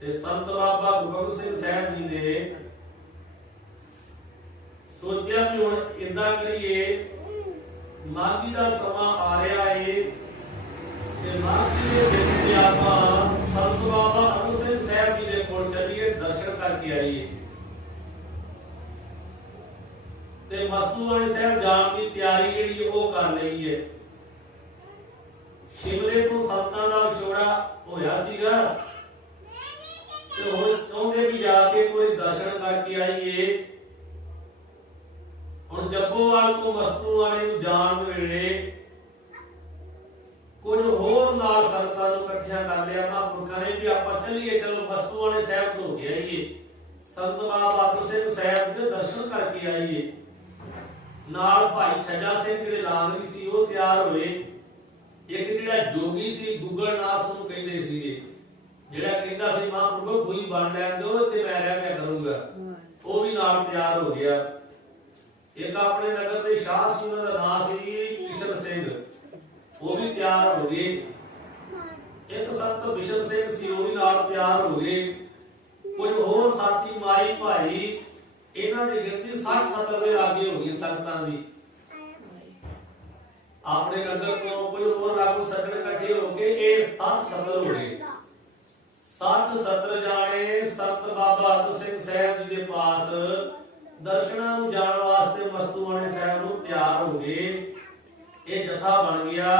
ਤੇ ਸੰਤ ਬਾਬਾ ਗੁਰੂ ਸਿੰਘ ਸਾਹਿਬ ਜੀ ਨੇ ਸੋਚਿਆ ਵੀ ਹੁਣ ਇੰਦਾ ਕਰੀਏ ਮਾਘੀ ਦਾ ਸਮਾਂ ਆ ਰਿਹਾ ਹੈ ਤੇ ਬਾਕੀ ਦੇ ਵਿੱਚ ਵੀ ਆਪਾਂ ਸੰਤ ਬਾਬਾ ਅਤਰ ਸਿੰਘ ਸਾਹਿਬ ਜੀ ਦੇ ਕੋਲ ਚੱਲੀਏ, ਦਰਸ਼ਨ ਕਰਕੇ ਆਈਏ ਤੇ ਮਸਤੂ ਵਾਲੇ ਸਾਹਿਬ ਜਾਣ ਦੀ ਤਿਆਰੀ ਜਿਹੜੀ ਉਹ ਕਰ ਲਈ ਹੈ। ਸ਼ਿਮਲੇ ਤੋਂ ਸੰਤਾਂ ਦਾ ਵਿਛੋੜਾ ਹੋਇਆ ਸੀਗਾ ਤੇ ਹੁਣ ਚਾਹੁੰਦੇ ਵੀ ਜਾ ਕੇ ਕੋਈ ਦਰਸ਼ਨ ਕਰਕੇ ਆਈਏ। ਹੁਣ ਜੱਬੋਵਾਲ ਤੋਂ ਮਸਤੂ ਵਾਲੇ ਨੂੰ ਜਾਣ ਵੇਲੇ ਕੁਝ ਹੋਰ ਨਾਲ ਸੰਗਤਾਂ ਨੂੰ ਇਕੱਠਿਆਂ ਕਰ ਲਿਆ। ਮਹਾਂਪੁਰਖਾਂ ਨੇ ਵੀ ਆਪਾਂ ਚੱਲੀਏ, ਚਲੋ ਮਸਤੂ ਵਾਲੇ ਸਾਹਿਬ ਤੋਂ ਹੋ ਕੇ ਆਈਏ, ਸੰਤ ਬਾਬਾ ਅਤਰ ਸਿੰਘ ਸਾਹਿਬ ਦੇ ਦਰਸ਼ਨ ਕਰਕੇ ਆਈਏ। ਨਾਲ ਭਾਈ ਛੱਜਾ ਸਿੰਘ ਜਿਹੜੇ ਲਾਂਗਰੀ ਸੀ ਉਹ ਤਿਆਰ ਹੋਏ। ਇੱਕ ਜਿਹੜਾ ਜੋਗੀ ਸੀ ਗੁੱਗਲ ਨਾਥ ਨੂੰ ਕਹਿੰਦੇ ਸੀਗੇ, ਜਿਹੜਾ ਕਹਿੰਦਾ ਸੀ ਮਹਾਂਪੁਰਖੋ ਕੋਈ ਬਣ ਲੈਣ ਦਿਓ ਤੇ ਮੈਂ ਰਹਿ ਕੇ ਕਰੂੰਗਾ, ਉਹ ਵੀ ਨਾਲ ਤਿਆਰ ਹੋ ਗਿਆ। ਇੱਕ ਆਪਣੇ ਨਗਰ ਦੇ ਸ਼ਾਹ ਸੀ, ਉਹਨਾਂ ਦਾ ਨਾਮ ਸੀ ਕਿਸ਼ਨ ਸਿੰਘ, ਉਹ ਵੀ ਤਿਆਰ ਹੋ ਗਏ। ਇੱਕ ਸੰਤ ਬਿਸ਼ਨ ਸਿੰਘ ਸੀ, ਉਹ ਵੀ ਨਾਲ ਤਿਆਰ ਹੋ ਗਏ। ਕੁਝ ਹੋਰ ਸਾਥੀ ਮਾਈ ਭਾਈ, ਇਹਨਾਂ ਦੀ ਗਿਣਤੀ 60-70 ਦੇ ਲਾਗੇ ਹੋ ਗਈ ਸੰਗਤਾਂ ਦੀ। ਆਪਣੇ ਨਗਰ ਤੋਂ ਕੋਈ ਹੋਰ ਲਾਗੂ ਸੱਜਣ ਇਕੱਠੇ ਹੋ ਕੇ ਇਹ 60-70 ਹੋ ਗਏ। 60-70 ਜਾਣੇ ਸੰਤ ਬਾਬਾ ਅਤਰ ਸਿੰਘ ਸਾਹਿਬ ਜੀ ਦੇ ਪਾਸ ਦਰਸ਼ਨਾਂ ਨੂੰ ਜਾਣ ਵਾਸਤੇ ਮਸਤੂ ਵਾਲੇ ਸਾਹਿਬ ਨੂੰ ਤਿਆਰ ਹੋ ਗਏ। ਇਹ ਜਥਾ ਬਣ ਗਿਆ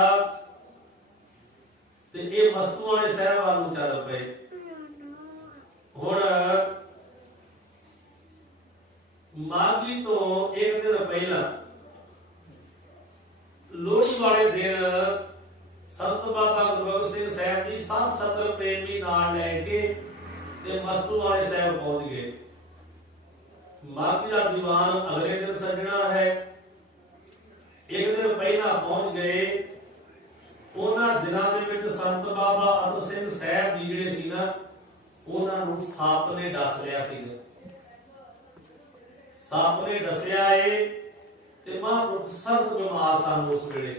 ਤੇ ਇਹ ਮਸਤੂ ਵਾਲੇ ਸਾਹਿਬ ਵੱਲ ਨੂੰ ਚੱਲ ਪਏ। ਹੁਣ ਮਾਘੀ ਤੋਂ ਇੱਕ ਦਿਨ ਪਹਿਲਾਂ ਲੋਹੜੀ ਵਾਲੇ ਦਿਨ ਸੰਤ ਬਾਬਾ ਗੁਰੂ ਸਿੰਘ ਸਾਹਿਬ ਜੀ 60-70 ਪ੍ਰੇਮੀ ਨਾਲ ਲੈ ਕੇ ਤੇ ਮਸਤੂ ਵਾਲੇ ਸਾਹਿਬ ਪਹੁੰਚ ਗਏ। ਮਾਘੀ ਦਾ ਦੀਵਾਨ ਅਗਲੇ ਦਿਨ ਸੱਜਣਾ ਹੈ। ਇੱਕ ਦਿਨ ਪਹਿਲਾਂ ਪਹੁੰਚ ਗਏ। ਉਹਨਾਂ ਦਿਨਾਂ ਦੇ ਵਿੱਚ ਸੰਤ ਬਾਬਾ ਅਤਰ ਸਿੰਘ ਸਾਹਿਬ ਜੀ ਜਿਹੜੇ ਸੀ ਨਾ, ਉਹਨਾਂ ਨੂੰ ਸੱਪ ਨੇ ਡਸ ਲਿਆ ਸੀ। ਸੱਪ ਨੇ ਦੱਸਿਆ ਏ ਤੇ ਮਹਾਂਪੁਰਖ ਸਖਤ ਬਿਮਾਰ ਸਨ। ਉਸ ਵੇਲੇ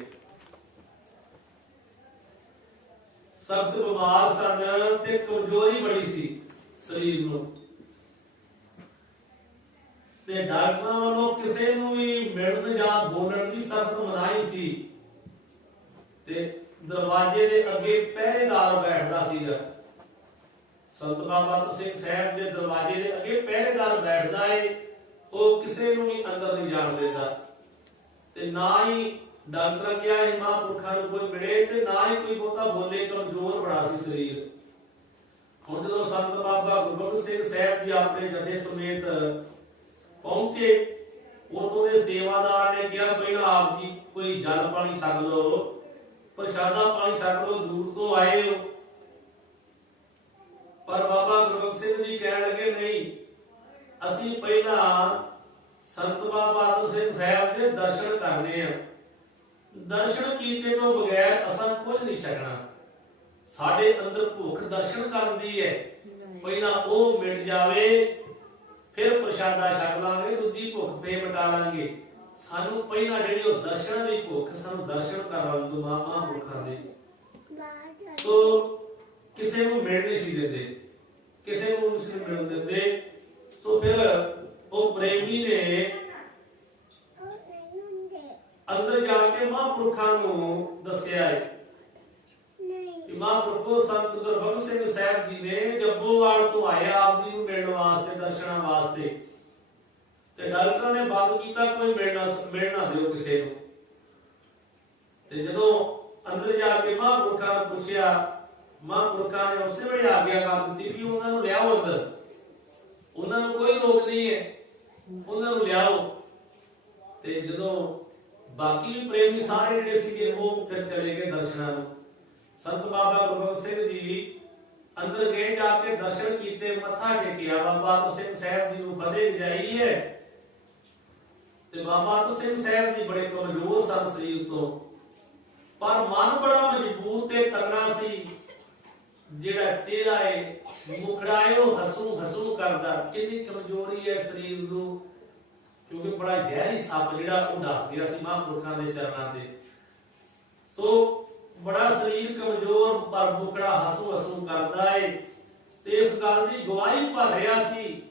ਸਖਤ ਬਿਮਾਰ ਸਨ ਤੇ ਕਮਜ਼ੋਰੀ ਬੜੀ ਸੀ ਸਰੀਰ ਨੂੰ, ਤੇ ਡਾਕਟਰਾਂ ਵੱਲੋਂ ਕਿਸੇ ਨੂੰ ਵੀ ਮਿਲਣ ਜਾਂ ਬੋਲਣ ਦੀ ਸਖਤ ਮਨਾਹੀ ਸੀ। ਤੇ ਦਰਵਾਜ਼ੇ ਦੇ ਅੱਗੇ ਪਹਿਰੇਦਾਰ ਬੈਠਦਾ ਸੀਗਾ। ਸੰਤ ਬਾਬਾ ਅਤਰ ਸਿੰਘ ਸਾਹਿਬ ਦੇ ਦਰਵਾਜ਼ੇ ਦੇ ਅੱਗੇ ਪਹਿਰੇਦਾਰ ਬੈਠਦਾ ਏ। ਉਹ ਕਿਸੇ ਨੂੰ ਵੀ ਅੰਦਰ ਨਹੀਂ ਜਾਣ ਦਿੰਦਾ ਤੇ ਨਾ ਹੀ ਡਾਕਟਰ ਕਿਹਾ ਇਹ ਮਹਾਂਪੁਰਖਾਂ ਨੂੰ ਕੋਈ ਮਿਲੇ ਤੇ ਨਾ ਹੀ ਕੋਈ ਬਹੁਤਾ ਬੋਲੇ। ਕਮਜ਼ੋਰ ਬੜਾ ਸੀ ਸਰੀਰ। ਹੁਣ ਜਦੋਂ ਸੰਤ ਬਾਬਾ ਗੁਰੂ ਸਿੰਘ ਸਾਹਿਬ ਜੀ ਆਪਣੇ ਜਥੇ ਸਮੇਤ ਪਹੁੰਚੇ, ਉਦੋਂ ਦੇ ਸੇਵਾਦਾਰ ਨੇ ਕਿਹਾ ਪਹਿਲਾਂ ਆਪ ਜੀ ਕੋਈ ਜਲ ਪਾਣੀ ਛਕ ਲਓ, ਪ੍ਰਸ਼ਾਦਾ ਪਾਣੀ ਛਕ ਲਓ, ਦੂਰ ਤੋਂ ਆਏ ਹੋ। ਪਰ ਬਾਬਾ ਗੁਰੂ ਸਿੰਘ ਜੀ ਕਹਿਣ ਲੱਗੇ ਨਹੀਂ, ਅਸੀਂ ਪਹਿਲਾਂ ਸੰਤ ਬਾਬਾ ਅਤਰ ਸਿੰਘ ਸਾਹਿਬ ਦੇ ਦਰਸ਼ਨ ਕਰਨੇ ਆ। ਦਰਸ਼ਨ ਕੀਤੇ ਤੋਂ ਬਗੈਰ ਅਸਾਂ ਕੁਝ ਨਹੀਂ ਛਕਣਾ। ਸਾਡੇ ਅੰਦਰ ਭੁੱਖ ਦਰਸ਼ਨ ਕਰਨ ਦੀ ਹੈ, ਪਹਿਲਾਂ ਉਹ ਮਿਟ ਜਾਵੇ ਫਿਰ ਪ੍ਰਸ਼ਾਦਾ ਛਕ ਲਾਂਗੇ, ਦੂਜੀ ਭੁੱਖ ਫੇਰ ਮਿਟਾ ਲਾਂਗੇ। ਸਾਨੂੰ ਪਹਿਲਾਂ ਜਿਹੜੀ ਉਹ ਦਰਸ਼ਨ ਦੀ ਭੁੱਖ, ਸਾਨੂੰ ਦਰਸ਼ਨ ਕਰਨ ਤੋਂ ਮਹਾਂਪੁਰਖਾਂ ਦੇ। ਸੋ ਕਿਸੇ ਨੂੰ ਮਿਲ ਨਹੀਂ ਸੀ ਦਿੰਦੇ, ਕਿਸੇ ਨੂੰ ਨਹੀਂ ਮਿਲਣ ਦਿੰਦੇ। ਸੋ ਫਿਰ ਉਹ ਪ੍ਰੇਮੀ ਨੇ ਅੰਦਰ ਜਾ ਕੇ ਮਹਾਂਪੁਰਖਾਂ ਨੂੰ ਦੱਸਿਆ ਹੈ ਕਿ ਮਹਾਂਪੁਰਖੋ ਸੰਤ ਗੁਰੂ ਸਿੰਘ ਸਾਹਿਬ ਜੀ ਨੇ ਜੱਬੋਵਾਲ ਤੋਂ ਆਏ ਆਪ ਜੀ ਨੂੰ ਮਿਲਣ ਵਾਸਤੇ, ਦਰਸ਼ਨਾਂ ਵਾਸਤੇ, ਤੇ ਡਾਕਟਰਾਂ ਨੇ ਬੰਦ ਕੀਤਾ ਕੋਈ ਮਿਲਣਾ ਦਿਓ ਕਿਸੇ ਨੂੰ। ਤੇ ਜਦੋਂ ਅੰਦਰ ਜਾ ਕੇ ਮਹਾਂਪੁਰਖਾਂ ਨੂੰ ਪੁੱਛਿਆ, ਮਹਾਂਪੁਰਖਾਂ ਨੇ ਉਸੇ ਵੇਲੇ ਆਗਿਆ ਕਰ ਦਿੱਤੀ ਵੀ ਉਹਨਾਂ ਨੂੰ ਲਿਆਓ ਅੰਦਰ, ਉਹਨਾਂ ਨੂੰ ਕੋਈ ਰੋਕ ਨਹੀਂ ਹੈ, ਉਹਨਾਂ ਨੂੰ ਲਿਆਓ। ਤੇ ਜਦੋਂ ਬਾਕੀ ਵੀ ਪ੍ਰੇਮੀ ਸਾਰੇ ਜਿਹੜੇ ਸੀਗੇ ਉਹ ਫਿਰ ਚਲੇ ਗਏ ਦਰਸ਼ਨਾਂ ਨੂੰ। ਸੰਤ ਬਾਬਾ ਗੁਰੂ ਸਿੰਘ ਜੀ ਅੰਦਰ ਗਏ, ਜਾ ਕੇ ਦਰਸ਼ਨ ਕੀਤੇ, ਮੱਥਾ ਟੇਕਿਆ। ਬਾਬਾ ਅਤਰ ਸਿੰਘ ਸਾਹਿਬ ਜੀ ਨੂੰ ਫਤਿਹ ਜਾਈ ਹੈ। ਤੇ ਬਾਬਾ ਅਤਰ ਸਿੰਘ ਸਾਹਿਬ ਜੀ ਬੜੇ ਕਮਜ਼ੋਰ ਸਨ ਸਰੀਰ ਤੋਂ, ਪਰ ਮਨ ਬੜਾ ਮਜ਼ਬੂਤ ਤੇ ਤਗੜਾ ਸੀ। ਜਿਹੜਾ ਚਿਹਰਾ ਹੈ, ਮੁਖੜਾ ਹੈ, ਉਹ ਹਸੂ ਕਰਦਾ। ਕਿੰਨੀ ਕਮਜ਼ੋਰੀ ਹੈ ਸਰੀਰ ਨੂੰ, ਕਿਉਂਕਿ ਬੜਾ ਜ਼ਹਿਰੀ ਸੱਪ ਜਿਹੜਾ ਉਹ ਡਸ ਗਿਆ ਸੀ ਮਹਾਂਪੁਰਖਾਂ ਦੇ ਚਰਨਾਂ ਤੇ। ਸੋ ਬੜਾ ਸਰੀਰ ਕਮਜ਼ੋਰ, ਪਰ ਮੁਖੜਾ ਹਸੂ ਕਰਦਾ ਹੈ। ਤੇ ਇਸ ਗੱਲ ਦੀ ਗਵਾਹੀ ਭਰ ਰਿਹਾ ਸੀ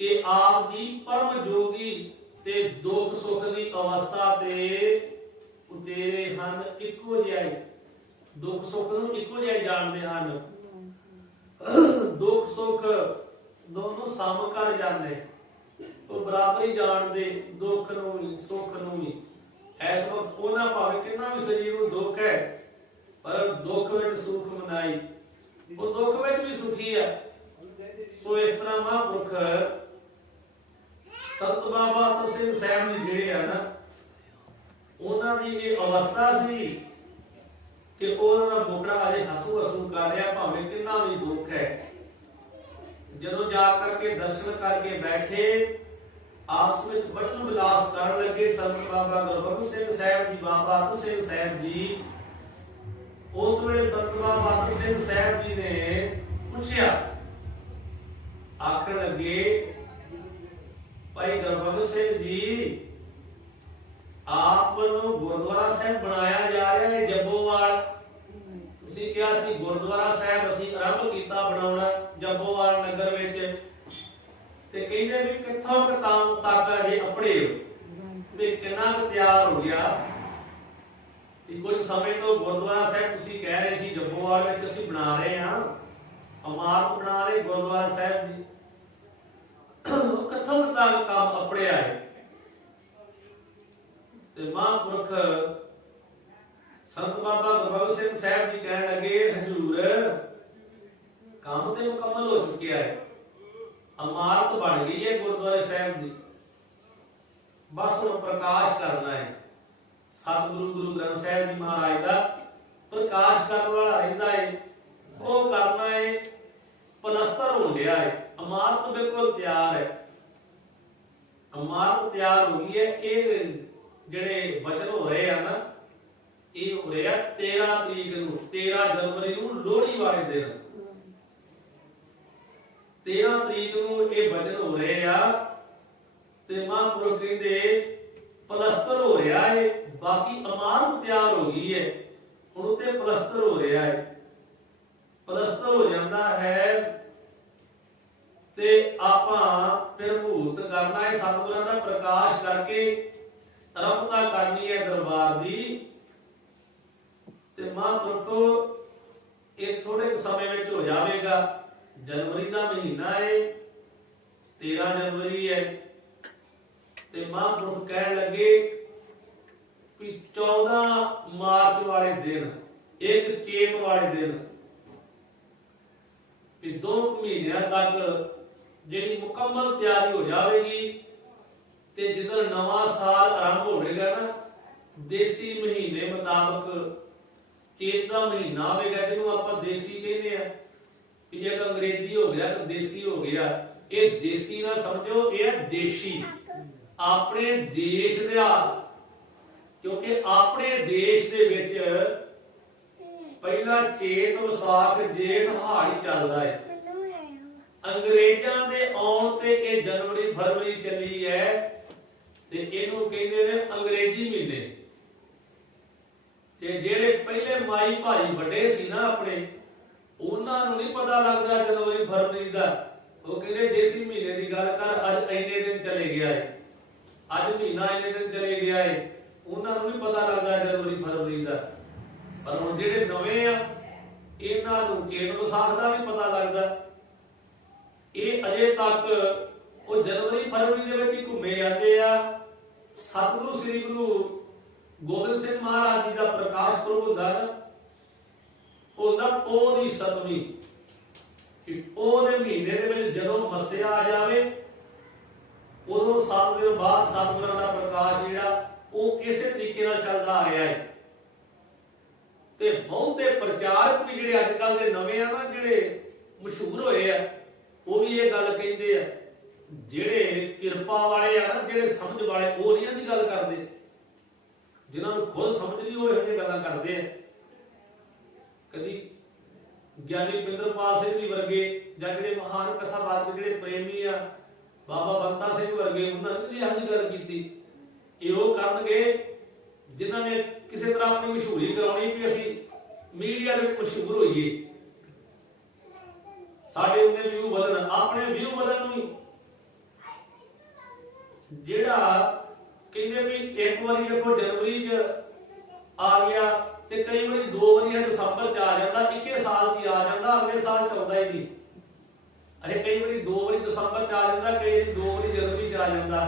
ਕਿ ਆਪ ਜੀ ਪਰਮ ਜੋਗੀ ਤੇ ਦੁੱਖ ਸੁੱਖ ਦੀ ਅਵਸਥਾ ਤੇ ਉਚੇਰੇ ਹਨ, ਇੱਕੋ ਜਿਹਾ। ਦੁੱਖ ਸੁੱਖ ਨੂੰ ਇੱਕੋ ਜਿਹਾ ਜਾਣਦੇ ਹਨ। ਦੁੱਖ ਸੁੱਖ ਦੋਨੋਂ ਸਮ ਕਰ ਜਾਂਦੇ, ਉਹ ਬਰਾਬਰੀ ਜਾਣਦੇ ਦੁੱਖ ਨੂੰ ਵੀ ਸੁੱਖ ਨੂੰ ਵੀ। ਇਸ ਵਕਤ ਉਹਨਾਂ ਭਾਵੇਂ ਕਿੰਨਾ ਵੀ ਸਰੀਰ ਨੂੰ ਦੁੱਖ ਹੈ, ਪਰ ਦੁੱਖ ਵਿੱਚ ਸੁੱਖ ਮਨਾਈ, ਉਹ ਦੁੱਖ ਵਿੱਚ ਵੀ ਸੁਖੀ ਹੈ। ਸੋ ਇਸ ਤਰ੍ਹਾਂ ਮਹਾਂਪੁਰਖ ਸੰਤ ਬਾਬਾ ਅਤਰ ਸਿੰਘ ਸਾਹਿਬ ਜੀ ਜਿਹੜੇ ਆ ਨਾ, ਉਹਨਾਂ ਦੀ ਇਹ ਅਵਸਥਾ ਸੀ ਕਿ ਉਹਨਾਂ ਦਾ ਮੁਖੜਾ ਅਜੇ ਹਸੂ ਹਸੂ ਕਰ ਰਿਹਾ, ਭਾਵੇਂ ਕਿੰਨਾ ਵੀ ਦੁੱਖ ਹੈ। ਜਦੋਂ ਜਾ ਕਰਕੇ ਦਰਸ਼ਨ ਕਰਕੇ ਬੈਠੇ, ਆਪਸ ਵਿੱਚ ਬਚਨ ਵਿਲਾਸ ਕਰਨ ਲੱਗੇ, ਸੰਤ ਬਾਬਾ ਗੁਰਬਖਸ਼ ਸਿੰਘ ਸਾਹਿਬ ਜੀ, ਬਾਬਾ ਅਤਰ ਸਿੰਘ ਸਾਹਿਬ ਜੀ, ਉਸ ਵੇਲੇ ਸੰਤ ਬਾਬਾ ਅਤਰ ਸਿੰਘ ਸਾਹਿਬ ਜੀ ਨੇ ਪੁੱਛਿਆ, ਆਖਣ ਲੱਗੇ, ਭਾਈ ਗੁਰਬਖਸ਼ ਸਿੰਘ ਜੀ, ਆਪ ਨੂੰ ਗੁਰਦੁਆਰਾ ਸਾਹਿਬ ਬਣਾਇਆ ਜਾ ਰਿਹਾ ਹੈ ਜੱਬੋਵਾਲ। ਤੁਸੀਂ ਕਿਹਾ ਸੀ ਗੁਰਦੁਆਰਾ ਸਾਹਿਬ ਅਸੀਂ ਆਰੰਭ ਕੀਤਾ ਬਣਾਉਣਾ ਜੱਬੋਵਾਲ ਨਗਰ ਵਿੱਚ, ਤੇ ਕਹਿੰਦੇ ਵੀ ਕਿੱਥੋਂ ਕੰਮ ਤੱਕ ਅਜੇ ਆਪਣੇ ਵੀ ਕਿੰਨਾ ਕੁ ਤਿਆਰ ਹੋ ਗਿਆ। ਕਿ ਕੁਝ ਸਮੇਂ ਤੋਂ ਗੁਰਦੁਆਰਾ ਸਾਹਿਬ ਤੁਸੀਂ ਕਹਿ ਰਹੇ ਸੀ ਜੱਬੋਵਾਲ ਵਿੱਚ ਅਸੀਂ ਬਣਾ ਰਹੇ ਹਾਂ, ਇਮਾਰਤ ਬਣਾ ਰਹੇ ਗੁਰਦੁਆਰਾ ਸਾਹਿਬ ਦੀ, ਕਿੱਥੋਂ ਤੱਕ ਕੰਮ ਆਪਣੇ ਆਏ। ਤੇ ਮਹਾਂਪੁਰਖ ਸੰਤ ਬਾਬਾ ਗੁਰਬਖਸ਼ ਸਿੰਘ ਸਾਹਿਬ ਜੀ ਕਹਿਣ ਲੱਗੇ, ਹਜ਼ੂਰ ਕੰਮ ਤੇ ਮੁਕੰਮਲ ਹੋ ਚੁੱਕਿਆ ਹੈ, ਇਮਾਰਤ ਬਣ ਗਈ ਹੈ ਗੁਰਦੁਆਰੇ ਸਾਹਿਬ ਦੀ, ਬਸ ਹੁਣ ਪ੍ਰਕਾਸ਼ ਕਰਨਾ ਹੈ। ਸਤਿਗੁਰੂ ਗੁਰੂ ਗ੍ਰੰਥ ਸਾਹਿਬ ਜੀ ਮਹਾਰਾਜ ਦਾ ਪ੍ਰਕਾਸ਼ ਕਰਨ ਵਾਲਾ ਰਹਿੰਦਾ ਹੈ, ਉਹ ਕਰਨਾ ਹੈ। ਪਲਸਤਰ ਹੋ ਗਿਆ ਹੈ, ਇਮਾਰਤ ਬਿਲਕੁਲ ਤਿਆਰ ਹੈ, ਇਮਾਰਤ ਤਿਆਰ ਹੋ ਗਈ ਹੈ। ਇਹ ਜਿਹੜੇ ਬਚਨ ਹੋ ਰਹੇ ਆ ਨਾ, ਇਹ ਹੋ ਰਿਹਾ 13 ਤਰੀਕ ਨੂੰ, 13 ਜਨਵਰੀ ਨੂੰ, ਲੋਹੜੀ ਵਾਲੇ ਦਿਨ 13 ਤਰੀਕ ਨੂੰ ਇਹ ਬਚਨ ਹੋ ਰਹੇ ਆ। ਤੇ ਮਹਾਂਪੁਰਖ ਕਹਿੰਦੇ ਪਲਸਤਰ ਹੋ ਰਿਹਾ ਹੈ, ਬਾਕੀ ਇਮਾਰਤ ਤਿਆਰ ਹੋ ਗਈ ਹੈ, ਹੁਣ ਉੱਤੇ ਪਲਸਤਰ ਹੋ ਰਿਹਾ ਹੈ। ਪਲਸਤਰ ਹੋ ਜਾਂਦਾ ਹੈ ਤੇ ਆਪਾਂ ਫਿਰ ਮਹੂਰਤ ਕਰਨਾ ਹੈ, ਸਤਿਗੁਰਾਂ ਦਾ ਪ੍ਰਕਾਸ਼ ਕਰਕੇ ਆਰੰਭਤਾ ਕਰਨੀ ਹੈ ਦਰਬਾਰ ਦੀ। ਤੇ ਮਹਾਂਪੁਰਖੋ ਇਹ ਥੋੜੇ ਸਮੇਂ ਵਿੱਚ ਹੋ ਜਾਵੇਗਾ। ਜਨਵਰੀ ਦਾ ਮਹੀਨਾ ਹੈ, 13 ਜਨਵਰੀ ਹੈ। ਤੇ ਮਹਾਂਪੁਰਖ ਕਹਿਣ ਲੱਗੇ ਕਿ 14 ਮਾਰਚ ਵਾਲੇ ਦਿਨ, ਇੱਕ ਚੇਤ ਵਾਲੇ ਦਿਨ, ਕਿ 2 ਮਹੀਨਿਆਂ ਤੱਕ ਜਿਹੜੀ ਮੁਕੰਮਲ ਤਿਆਰੀ ਹੋ ਜਾਵੇਗੀ। ਤੇ ਜਦੋਂ ਨਵਾਂ ਸਾਲ ਆਰੰਭ ਹੋਵੇਗਾ ਨਾ, ਦੇਸੀ ਮਹੀਨੇ ਮੁਤਾਬਕ ਚੇਤ ਦਾ ਮਹੀਨਾ ਹੋਵੇਗਾ, ਜਿਹਨੂੰ ਆਪਾਂ ਦੇਸੀ ਕਹਿੰਦੇ ਆ, ਕਿ ਇੱਕ ਅੰਗਰੇਜ਼ੀ ਹੋ ਗਿਆ ਤੇ ਦੇਸੀ ਹੋ ਗਿਆ। ਇਹ ਦੇਸੀ ਨਾ ਸਮਝੋ, ਇਹ ਹੈ ਦੇਸ਼ੀ, ਆਪਣੇ ਦੇਸ਼ ਦਾ, ਕਿਉਂਕਿ ਆਪਣੇ ਦੇਸ਼ ਦੇ ਵਿੱਚ ਪਹਿਲਾ ਚੇਤ ਵਿਸਾਖ ਜੇਠ ਹਾੜ ਹੀ ਚੱਲਦਾ ਹੈ। ਅੰਗਰੇਜ਼ਾਂ ਦੇ ਆਉਣ ਤੇ ਇਹ ਜਨਵਰੀ ਫਰਵਰੀ ਚੱਲੀ ਹੈ, ਤੇ ਇਹਨੂੰ ਕਹਿੰਦੇ ਨੇ ਅੰਗਰੇਜ਼ੀ ਮਹੀਨੇ। ਤੇ ਜਿਹੜੇ ਪਹਿਲੇ ਮਾਈ ਭਾਈ ਵੱਡੇ ਸੀ ਨਾ ਆਪਣੇ, ਉਹਨਾਂ ਨੂੰ ਨਹੀਂ ਪਤਾ ਲੱਗਦਾ ਜਨਵਰੀ ਫਰਵਰੀ ਦਾ, ਉਹ ਕਹਿੰਦੇ ਦੇਸੀ ਮਹੀਨੇ ਦੀ ਗੱਲ ਕਰ, ਅੱਜ ਇੰਨੇ ਦਿਨ ਚਲੇ ਗਿਆ ਹੈ, ਅੱਜ ਮਹੀਨਾ ਇੰਨੇ ਦਿਨ ਚਲੇ ਗਿਆ ਹੈ, ਉਹਨਾਂ ਨੂੰ ਨਹੀਂ ਪਤਾ ਲੱਗਦਾ ਜਨਵਰੀ ਫਰਵਰੀ ਦਾ। ਪਰ ਹੁਣ ਜਿਹੜੇ ਨਵੇਂ ਆ, ਇਹਨਾਂ ਨੂੰ ਚੇਤ ਵਿਸਾਖ ਦਾ ਵੀ ਪਤਾ ਲੱਗਦਾ। ਇਹ ਅਜੇ ਤੱਕ ਉਹ ਜਨਵਰੀ ਫਰਵਰੀ ਦੇ ਵਿੱਚ ਹੀ ਘੁੰਮੇ ਜਾਂਦੇ ਆ। ਸਤਿਗੁਰੂ ਸ੍ਰੀ ਗੁਰੂ ਗੋਬਿੰਦ ਸਿੰਘ ਮਹਾਰਾਜ ਜੀ ਦਾ ਪ੍ਰਕਾਸ਼ ਪੁਰਬ ਹੁੰਦਾ ਨਾ, ਉਹਦਾ ਪੋਹ ਦੀ 7ਵੀਂ, ਕਿ ਪੋਹ ਦੇ ਮਹੀਨੇ ਦੇ ਵਿੱਚ ਜਦੋਂ ਮੱਸਿਆ ਆ ਜਾਵੇ, ਉਦੋਂ 7 ਦਿਨ ਬਾਅਦ ਸਤਿਗੁਰਾਂ ਦਾ ਪ੍ਰਕਾਸ਼ ਜਿਹੜਾ ਉਹ ਇਸੇ ਤਰੀਕੇ ਨਾਲ ਚੱਲਦਾ ਆ ਰਿਹਾ ਹੈ। ਤੇ ਬਹੁਤੇ ਪ੍ਰਚਾਰਕ ਵੀ ਜਿਹੜੇ ਅੱਜ ਕੱਲ ਦੇ ਨਵੇਂ ਆ ਨਾ, ਜਿਹੜੇ ਮਸ਼ਹੂਰ ਹੋਏ ਆ, ਉਹ ਵੀ ਇਹ ਗੱਲ ਕਹਿੰਦੇ ਆ। ਜਿਹੜੇ ਕਿਰਪਾ ਵਾਲੇ ਆ ਨਾ, ਜਿਹੜੇ ਸਮਝ ਵਾਲੇ, ਉਹ ਨਹੀਂ ਇਹਦੀ ਗੱਲ ਕਰਦੇ। ਜਿਨ੍ਹਾਂ ਨੂੰ ਖੁਦ ਸਮਝ ਨਹੀਂ, ਉਹ ਇਹੋ ਜਿਹੀਆਂ ਗੱਲਾਂ ਕਰਦੇ ਆ। ਕਦੀ ਗਿਆਨੀ ਪਿੰਦਰਪਾਲ ਸਿੰਘ ਜੀ ਵਰਗੇ, ਜਾਂ ਜਿਹੜੇ ਮਹਾਨ ਕਥਾਵਾਚਕ, ਜਿਹੜੇ ਪ੍ਰੇਮੀ ਆ, ਬਾਬਾ ਬੰਤਾ ਸਿੰਘ ਵਰਗੇ, ਉਹਨਾਂ ਨੇ ਇਹੋ ਜਿਹੀ ਗੱਲ ਕੀਤੀ। ਇਹ ਉਹ ਕਰਨਗੇ ਜਿਨ੍ਹਾਂ ਨੇ ਕਿਸੇ ਤਰ੍ਹਾਂ ਆਪਣੀ ਮਸ਼ਹੂਰੀ ਕਰਾਉਣੀ, ਵੀ ਅਸੀਂ ਮੀਡੀਆ ਦੇ ਵਿੱਚ ਮਸ਼ਹੂਰ ਹੋਈਏ, ਸਾਡੇ ਉਹਨੇ ਵਿਊ ਵਧਣ, ਆਪਣੇ ਵਿਊ ਵਧਣ ਨੂੰ। ਜਿਹੜਾ ਕਹਿੰਦੇ ਵੀ ਇੱਕ ਵਾਰੀ ਦੇਖੋ ਜਨਵਰੀ 'ਚ ਆ ਗਿਆ ਤੇ ਕਈ ਵਾਰੀ 2 ਵਾਰੀ ਦਸੰਬਰ ਚ ਆ ਜਾਂਦਾ, ਇੱਕੇ ਸਾਲ ਚ ਆ ਜਾਂਦਾ, ਅਗਲੇ ਸਾਲ ਚ ਆਉਂਦਾ ਹੀ ਨਹੀਂ। ਅਰੇ ਕਈ ਵਾਰੀ 2 ਵਾਰੀ ਦਸੰਬਰ ਚ ਆ ਜਾਂਦਾ, ਕਈ ਵਾਰੀ 2 ਵਾਰੀ ਜਨਵਰੀ ਚ ਆ ਜਾਂਦਾ।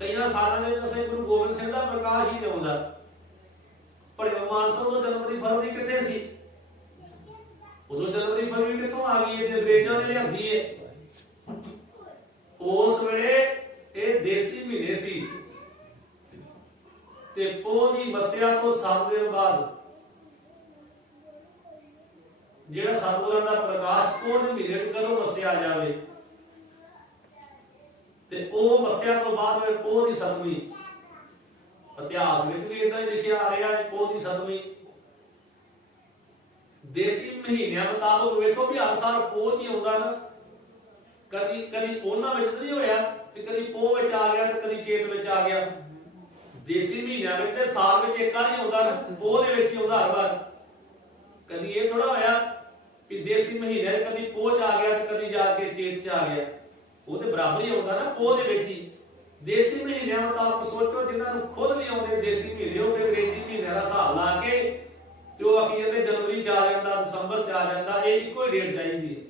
ਕਈਆਂ ਸਾਲਾਂ ਦੇ ਵਿੱਚ ਅਸੀਂ ਗੁਰੂ ਗੋਬਿੰਦ ਸਿੰਘ ਦਾ ਪ੍ਰਕਾਸ਼ ਹੀ ਨਹੀਂ ਆਉਂਦਾ। ਪਰ ਮਾਨਸਾ ਉਦੋਂ ਜਨਵਰੀ ਫਰਵਰੀ ਕਿੱਥੇ ਸੀ? ਉਦੋਂ ਜਨਵਰੀ ਫਰਵਰੀ ਕਿੱਥੋਂ ਆ ਗਈ? ਇਹ ਅੰਗਰੇਜ਼ਾਂ ਨੇ ਲਿਆਂਦੀ ਹੈ। ਉਸ ਵੇਲੇ ਇਹ ਦੇਸੀ ਮਹੀਨੇ ਸੀ ਤੇ ਪੋਹ ਦੀ ਮੱਸਿਆ ਤੋਂ 7 ਦਿਨ ਬਾਅਦ ਜਿਹੜਾ ਸਤਿਗੁਰਾਂ ਦਾ ਪ੍ਰਕਾਸ਼ ਪੋਹ ਦੇ ਮਹੀਨੇ ਚ ਕਦੋਂ ਮੱਸਿਆ ਜਾਵੇ ਤੇ ਉਹ ਮੱਸਿਆ ਤੋਂ ਬਾਅਦ ਵਿੱਚ ਪੋਹ ਦੀ 7ਵੀਂ। ਇਤਿਹਾਸ ਵਿੱਚ ਵੀ ਇਦਾਂ ਹੀ ਲਿਖਿਆ ਆ ਰਿਹਾ ਹੈ, ਪੋਹ ਦੀ 7ਵੀਂ। ਦੇਸੀ ਮਹੀਨਿਆਂ ਮੁਤਾਬਕ ਵੇਖੋ ਵੀ ਹਰ ਸਾਲ ਪੋਹ ਹੀ ਆਉਂਦਾ ਨਾ। ਕਦੀ ਉਹਨਾਂ ਵਿੱਚ ਨਹੀਂ ਹੋਇਆ ਕਿ ਕਦੀ ਪੋਹ ਵਿੱਚ ਆ ਗਿਆ ਤੇ ਕਦੀ ਚੇਤ ਵਿੱਚ ਆ ਗਿਆ। ਦੇਸੀ ਮਹੀਨਿਆਂ ਵਿੱਚ ਤੇ ਸਾਲ ਵਿੱਚ ਇੱਕ ਵਾਰ ਹੀ ਆਉਂਦਾ ਨਾ, ਪੋਹ ਦੇ ਵਿੱਚ ਹੀ ਆਉਂਦਾ ਹਰ ਵਾਰ। ਕਦੀ ਇਹ ਥੋੜਾ ਹੋਇਆ ਕਿ ਦੇਸੀ ਮਹੀਨੇ ਕਦੀ ਪੋਹ ਚ ਆ ਗਿਆ ਤੇ ਕਦੀ ਜਾ ਕੇ ਚੇਤ ਚ ਆ ਗਿਆ। ਉਹ ਤੇ ਬਰਾਬਰ ਹੀ ਆਉਂਦਾ ਨਾ, ਪੋਹ ਦੇ ਵਿੱਚ ਹੀ। ਦੇਸੀ ਮਹੀਨਿਆਂ ਮੁਤਾਬਕ ਸੋਚੋ, ਜਿਨ੍ਹਾਂ ਨੂੰ ਖੁਦ ਨਹੀਂ ਆਉਂਦੇ ਦੇਸੀ ਮਹੀਨੇ, ਉਹ ਅੰਗਰੇਜ਼ੀ ਮਹੀਨਿਆਂ ਦਾ ਹਿਸਾਬ ਲਾ ਕੇ ਤੇ ਉਹ ਆਖੀ ਜਾਂਦੇ ਜਨਵਰੀ ਚ ਆ ਜਾਂਦਾ, ਦਸੰਬਰ ਚ ਆ ਜਾਂਦਾ। ਇਹ ਇੱਕੋ ਹੀ ਡੇਟ ਚਾਹੀਦੀ ਹੈ।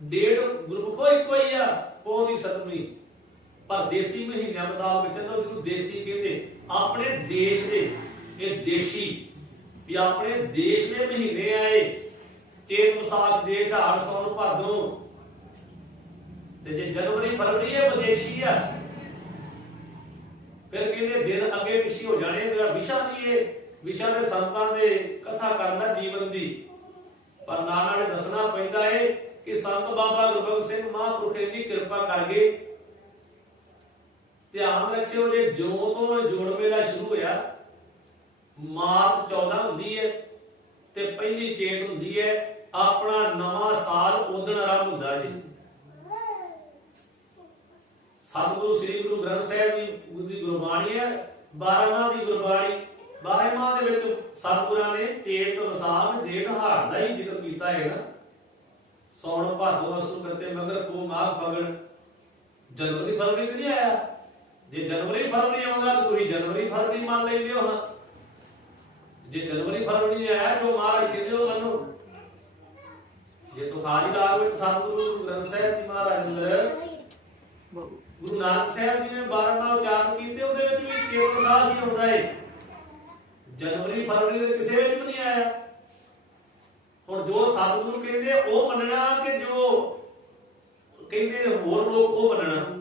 ਡੇਟ ਗਰੁੱਪ ਕੋਈ ਇੱਕੋ ਹੀ ਆ, ਪੋਹ ਦੀ 7ਵੀਂ। ਪਰ ਦੇਸੀ ਮਹੀਨਿਆਂ ਮੁਤਾਬਕ ਚਲੋ ਜਿਹਨੂੰ ਦੇਸੀ ਕਹਿੰਦੇ, ਆਪਣੇ ਦੇਸ਼ ਦੇ ਇਹ ਦੇਸ਼ੀ ਵੀ ਆਪਣੇ ਦੇਸ਼ ਦੇ ਮਹੀਨੇ ਆਏ, ਚੇਤ ਵਿਸਾਖ ਜੇਠ ਹਾੜ ਸੌਣ ਭਾਦੋਂ। ਤੇ ਜੇ ਜਨਵਰੀ ਫਰਵਰੀ ਇਹ ਵਿਦੇਸ਼ੀ ਆ, ਫਿਰ ਕਹਿੰਦੇ ਦਿਨ ਅੱਗੇ ਪਿੱਛੇ ਹੋ ਜਾਣੇ। ਮੇਰਾ ਵਿਸ਼ਾ ਨਹੀਂ ਇਹ, ਵਿਸ਼ਾ ਦੇ ਸੰਤਾਂ ਦੇ ਕਥਾ ਕਰਨਾ ਜੀਵਨ ਦੀ। ਪਰ ਨਾਲ ਨਾਲੇ ਦੱਸਣਾ ਪੈਂਦਾ ਹੈ ਕਿ ਸੰਤ ਬਾਬਾ ਗੁਰਬਖਸ਼ ਸਿੰਘ ਮਹਾਂਪੁਰਖ ਇੰਨੀ ਕਿਰਪਾ ਕਰ ਗਏ। ਧਿਆਨ ਰੱਖਿਓ, ਜੇ ਜਿਉਂ ਤੋਂ ਜੋੜ ਮੇਲਾ ਸ਼ੁਰੂ ਹੋਇਆ, ਮਾਰਚ 14 ਹੁੰਦੀ ਹੈ ਤੇ ਪਹਿਲੀ ਚੇਤ ਹੁੰਦੀ ਹੈ, ਆਪਣਾ ਨਵਾਂ ਸਾਲ ਉਦਣ ਆਰੰਭ ਹੁੰਦਾ ਜੀ। ਸਤਿਗੁਰੂ ਸ੍ਰੀ ਗੁਰੂ ਗ੍ਰੰਥ ਸਾਹਿਬ ਜੀ ਦੀ ਗੁਰਬਾਣੀ ਹੈ, 12ਵਾਂ ਦੀ ਗੁਰਬਾਣੀ। 12ਵਾਂ ਦੇ ਵਿੱਚ ਸਤਿਗੁਰਾਂ ਨੇ ਚੇਤ ਵਿਸਾਖ ਜੇਠ ਹਾੜ ਦਾ ਹੀ ਜ਼ਿਕਰ ਕੀਤਾ ਹੈ ਨਾ। ਸੌਣ ਭਾਦੋਂ ਅਸੂ ਕਰਤੇ ਮਗਰ ਕੋ ਮਾਘ ਫਗਣ। ਜਨਵਰੀ ਫਰਵਰੀ ਨਹੀਂ ਆਇਆ। ਜੇ ਜਨਵਰੀ ਫਰਵਰੀ ਆਉਂਦਾ ਤਾਂ ਤੁਸੀਂ ਜਨਵਰੀ ਫਰਵਰੀ ਮੰਨ ਲੈਂਦੇ ਹੋ। ਜੇ ਜਨਵਰੀ ਫਰਵਰੀ ਆਇਆ ਜੋ ਮਹਾਰਾਜ ਕਹਿੰਦੇ ਹੋ ਮੰਨੋ। ਜੇ ਤੁਖਾਰੀ ਲਾਗ ਵਿੱਚ ਸਤਿਗੁਰੂ ਗ੍ਰੰਥ ਸਾਹਿਬ ਜੀ ਮਹਾਰਾਜ ਅੰਦਰ ਗੁਰੂ ਨਾਨਕ ਸਾਹਿਬ ਜੀ ਨੇ 12ਵਾਂ ਉਚਾਰਨ ਕੀਤੇ, ਉਹਦੇ ਵਿੱਚ ਵੀ ਚੇਤ ਵਿਸਾਖ ਹੀ ਆਉਂਦਾ ਹੈ। ਜਨਵਰੀ ਫਰਵਰੀ ਦੇ ਕਿਸੇ ਵਿੱਚ ਵੀ ਨਹੀਂ ਆਇਆ। ਹੁਣ ਜੋ ਸਤਿਗੁਰੂ ਕਹਿੰਦੇ ਉਹ ਮੰਨਣਾ ਕਿ ਜੋ ਕਹਿੰਦੇ ਹੋਰ ਲੋਕ ਉਹ ਮੰਨਣਾ।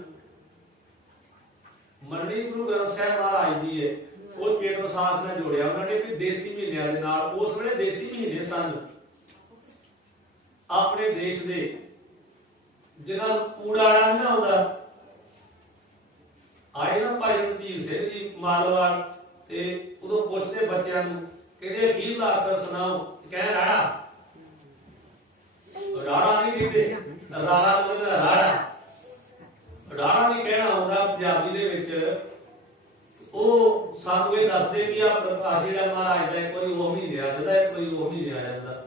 ਮੰਨਣੀ ਗੁਰੂ ਗ੍ਰੰਥ ਸਾਹਿਬ ਮਹਾਰਾਜ ਦੀ ਹੈ। ਉਹ ਚੇਤ ਵਿਸਾਖ ਨਾਲ ਜੋੜਿਆ ਉਹਨਾਂ ਨੇ ਵੀ ਦੇਸੀ ਮਹੀਨਿਆਂ ਦੇ ਨਾਲ। ਉਸ ਵੇਲੇ ਦੇਸੀ ਮਹੀਨੇ ਸਨ ਆਪਣੇ ਦੇਸ਼ ਦੇ, ਜਿਨ੍ਹਾਂ ਨੂੰ ਕੂੜਾੜਾ ਨਾ ਆਉਂਦਾ। ਆਏ ਨਾ ਭਾਈ ਰਣਧੀਰ ਸਿੰਘ ਜੀ ਮਾਲਵਾੜ ਤੇ ਉਦੋਂ ਪੁੱਛਦੇ ਬੱਚਿਆਂ ਨੂੰ, ਕਹਿੰਦੇ ਅਖੀਰ ਲਾ ਕੇ ਸੁਣਾਓ, ਕਹਿ ਰਾੜਾ। ਰਾੜਾ ਨਹੀਂ ਕਹਿੰਦੇ, ਰਾੜਾ ਮਤਲਬ ਰਾੜਾ। ਰਾੜਾ ਨਹੀਂ ਕਹਿਣਾ ਹੁੰਦਾ ਪੰਜਾਬੀ ਦੇ ਵਿੱਚ। ਉਹ ਸਾਨੂੰ ਇਹ ਦੱਸਦੇ ਵੀ ਆ ਪ੍ਰਕਾਸ਼ ਜਿਹੜਾ ਮਹਾਰਾਜ ਦਾ ਕੋਈ ਉਹ ਨਹੀਂ ਲਿਆ ਜਾਂਦਾ, ਕੋਈ ਉਹ ਨਹੀਂ ਲਿਆ ਜਾਂਦਾ।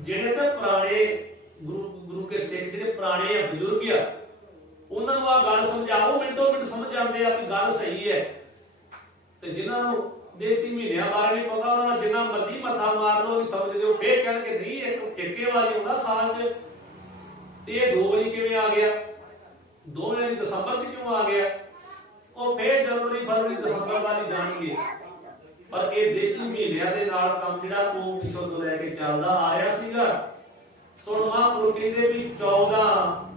ਜਿਹੜੇ ਤੇ ਪੁਰਾਣੇ ਗੁਰੂ ਕੇ ਸਿੱਖ ਜਿਹੜੇ ਪੁਰਾਣੇ ਆ, ਬਜ਼ੁਰਗ ਆ, ਉਹਨਾਂ ਨੂੰ ਆ ਗੱਲ ਸਮਝਾਓ, ਮਿੰਟੋ ਮਿੰਟ ਸਮਝ ਜਾਂਦੇ ਆ ਕਿ ਗੱਲ ਸਹੀ ਹੈ। ਤੇ ਜਿਨ੍ਹਾਂ ਨੂੰ ਦੇਸੀ ਮਹੀਨਿਆਂ ਬਾਰੇ ਨਹੀਂ ਪਤਾ, ਉਹਨਾਂ ਨਾਲ ਜਿੰਨਾ ਮਰਜ਼ੀ ਮੱਥਾ ਮਾਰ ਲਓ, ਸਮਝਦੇ ਹੋ। ਫੇਰ ਕਹਿਣਗੇ ਨਹੀਂ ਇੱਕੇ ਵਾਰੀ ਆਉਂਦਾ ਸਾਲ 'ਚ, ਤੇ ਇਹ 2 ਵਾਰੀ ਕਿਵੇਂ ਆ ਗਿਆ? 2 ਵਾਰੀ ਦਸੰਬਰ 'ਚ ਕਿਉਂ ਆ ਗਿਆ? ਉਹ ਫੇਰ ਜਨਵਰੀ ਫਰਵਰੀ ਦਸੰਬਰ ਵਾਲੀ ਜਾਣਗੇ। ਪਰ ਇਹ ਦੇਸੀ ਮਹੀਨਿਆਂ ਦੇ ਨਾਲ ਕੰਮ ਜਿਹੜਾ ਉਹ ਪਿਛੋਂ ਤੋਂ ਲੈ ਕੇ ਚੱਲਦਾ ਆ ਰਿਹਾ ਸੀਗਾ। ਸੋ ਮਹਾਂਪੁਰਖ ਕਹਿੰਦੇ ਵੀ 14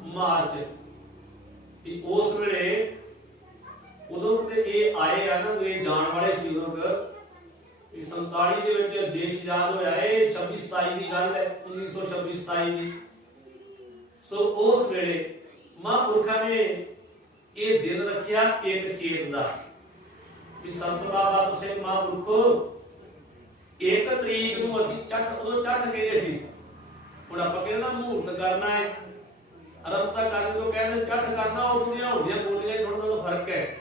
ਮਾਰਚ ਕਿ ਉਸ ਵੇਲੇ ਉਦੋਂ ਤੇ ਇਹ ਆਏ ਆ ਨਾ, ਇਹ ਜਾਣ ਵਾਲੇ ਸੀ ਉਦੋਂ। 47 ਦੇ ਵਿੱਚ ਦੇਸ਼ ਆਜ਼ਾਦ ਹੋਇਆ। ਇਹ 26-27 ਦੀ ਗੱਲ ਹੈ, 1926-27 ਦੀ। ਸੋ ਉਸ ਵੇਲੇ ਮਹਾਂਪੁਰਖਾਂ ਨੇ ਇਹ ਦਿਨ ਰੱਖਿਆ ਇੱਕ ਚੇਤ ਦਾ ਕਿ ਸੰਤ ਬਾਬਾ ਸਿੰਘ ਮਹਾਂਪੁਰਖੋ 1 ਤਰੀਕ ਨੂੰ ਅਸੀਂ ਉਦੋਂ ਚੱਠ ਕਹਿੰਦੇ ਸੀ। ਹੁਣ ਆਪਾਂ ਕਹਿੰਦੇ ਨਾ ਮਹੂਰਤ ਕਰਨਾ ਹੈ, ਅਰੰਭਤਾ ਕਰਨ ਤੋਂ ਕਹਿੰਦੇ ਚੱਠ ਕਰਨਾ। ਉਦੋਂ ਦੀਆਂ ਹੁੰਦੀਆਂ ਬੋਲੀਆਂ ਥੋੜਾ ਥੋੜਾ ਫਰਕ ਹੈ।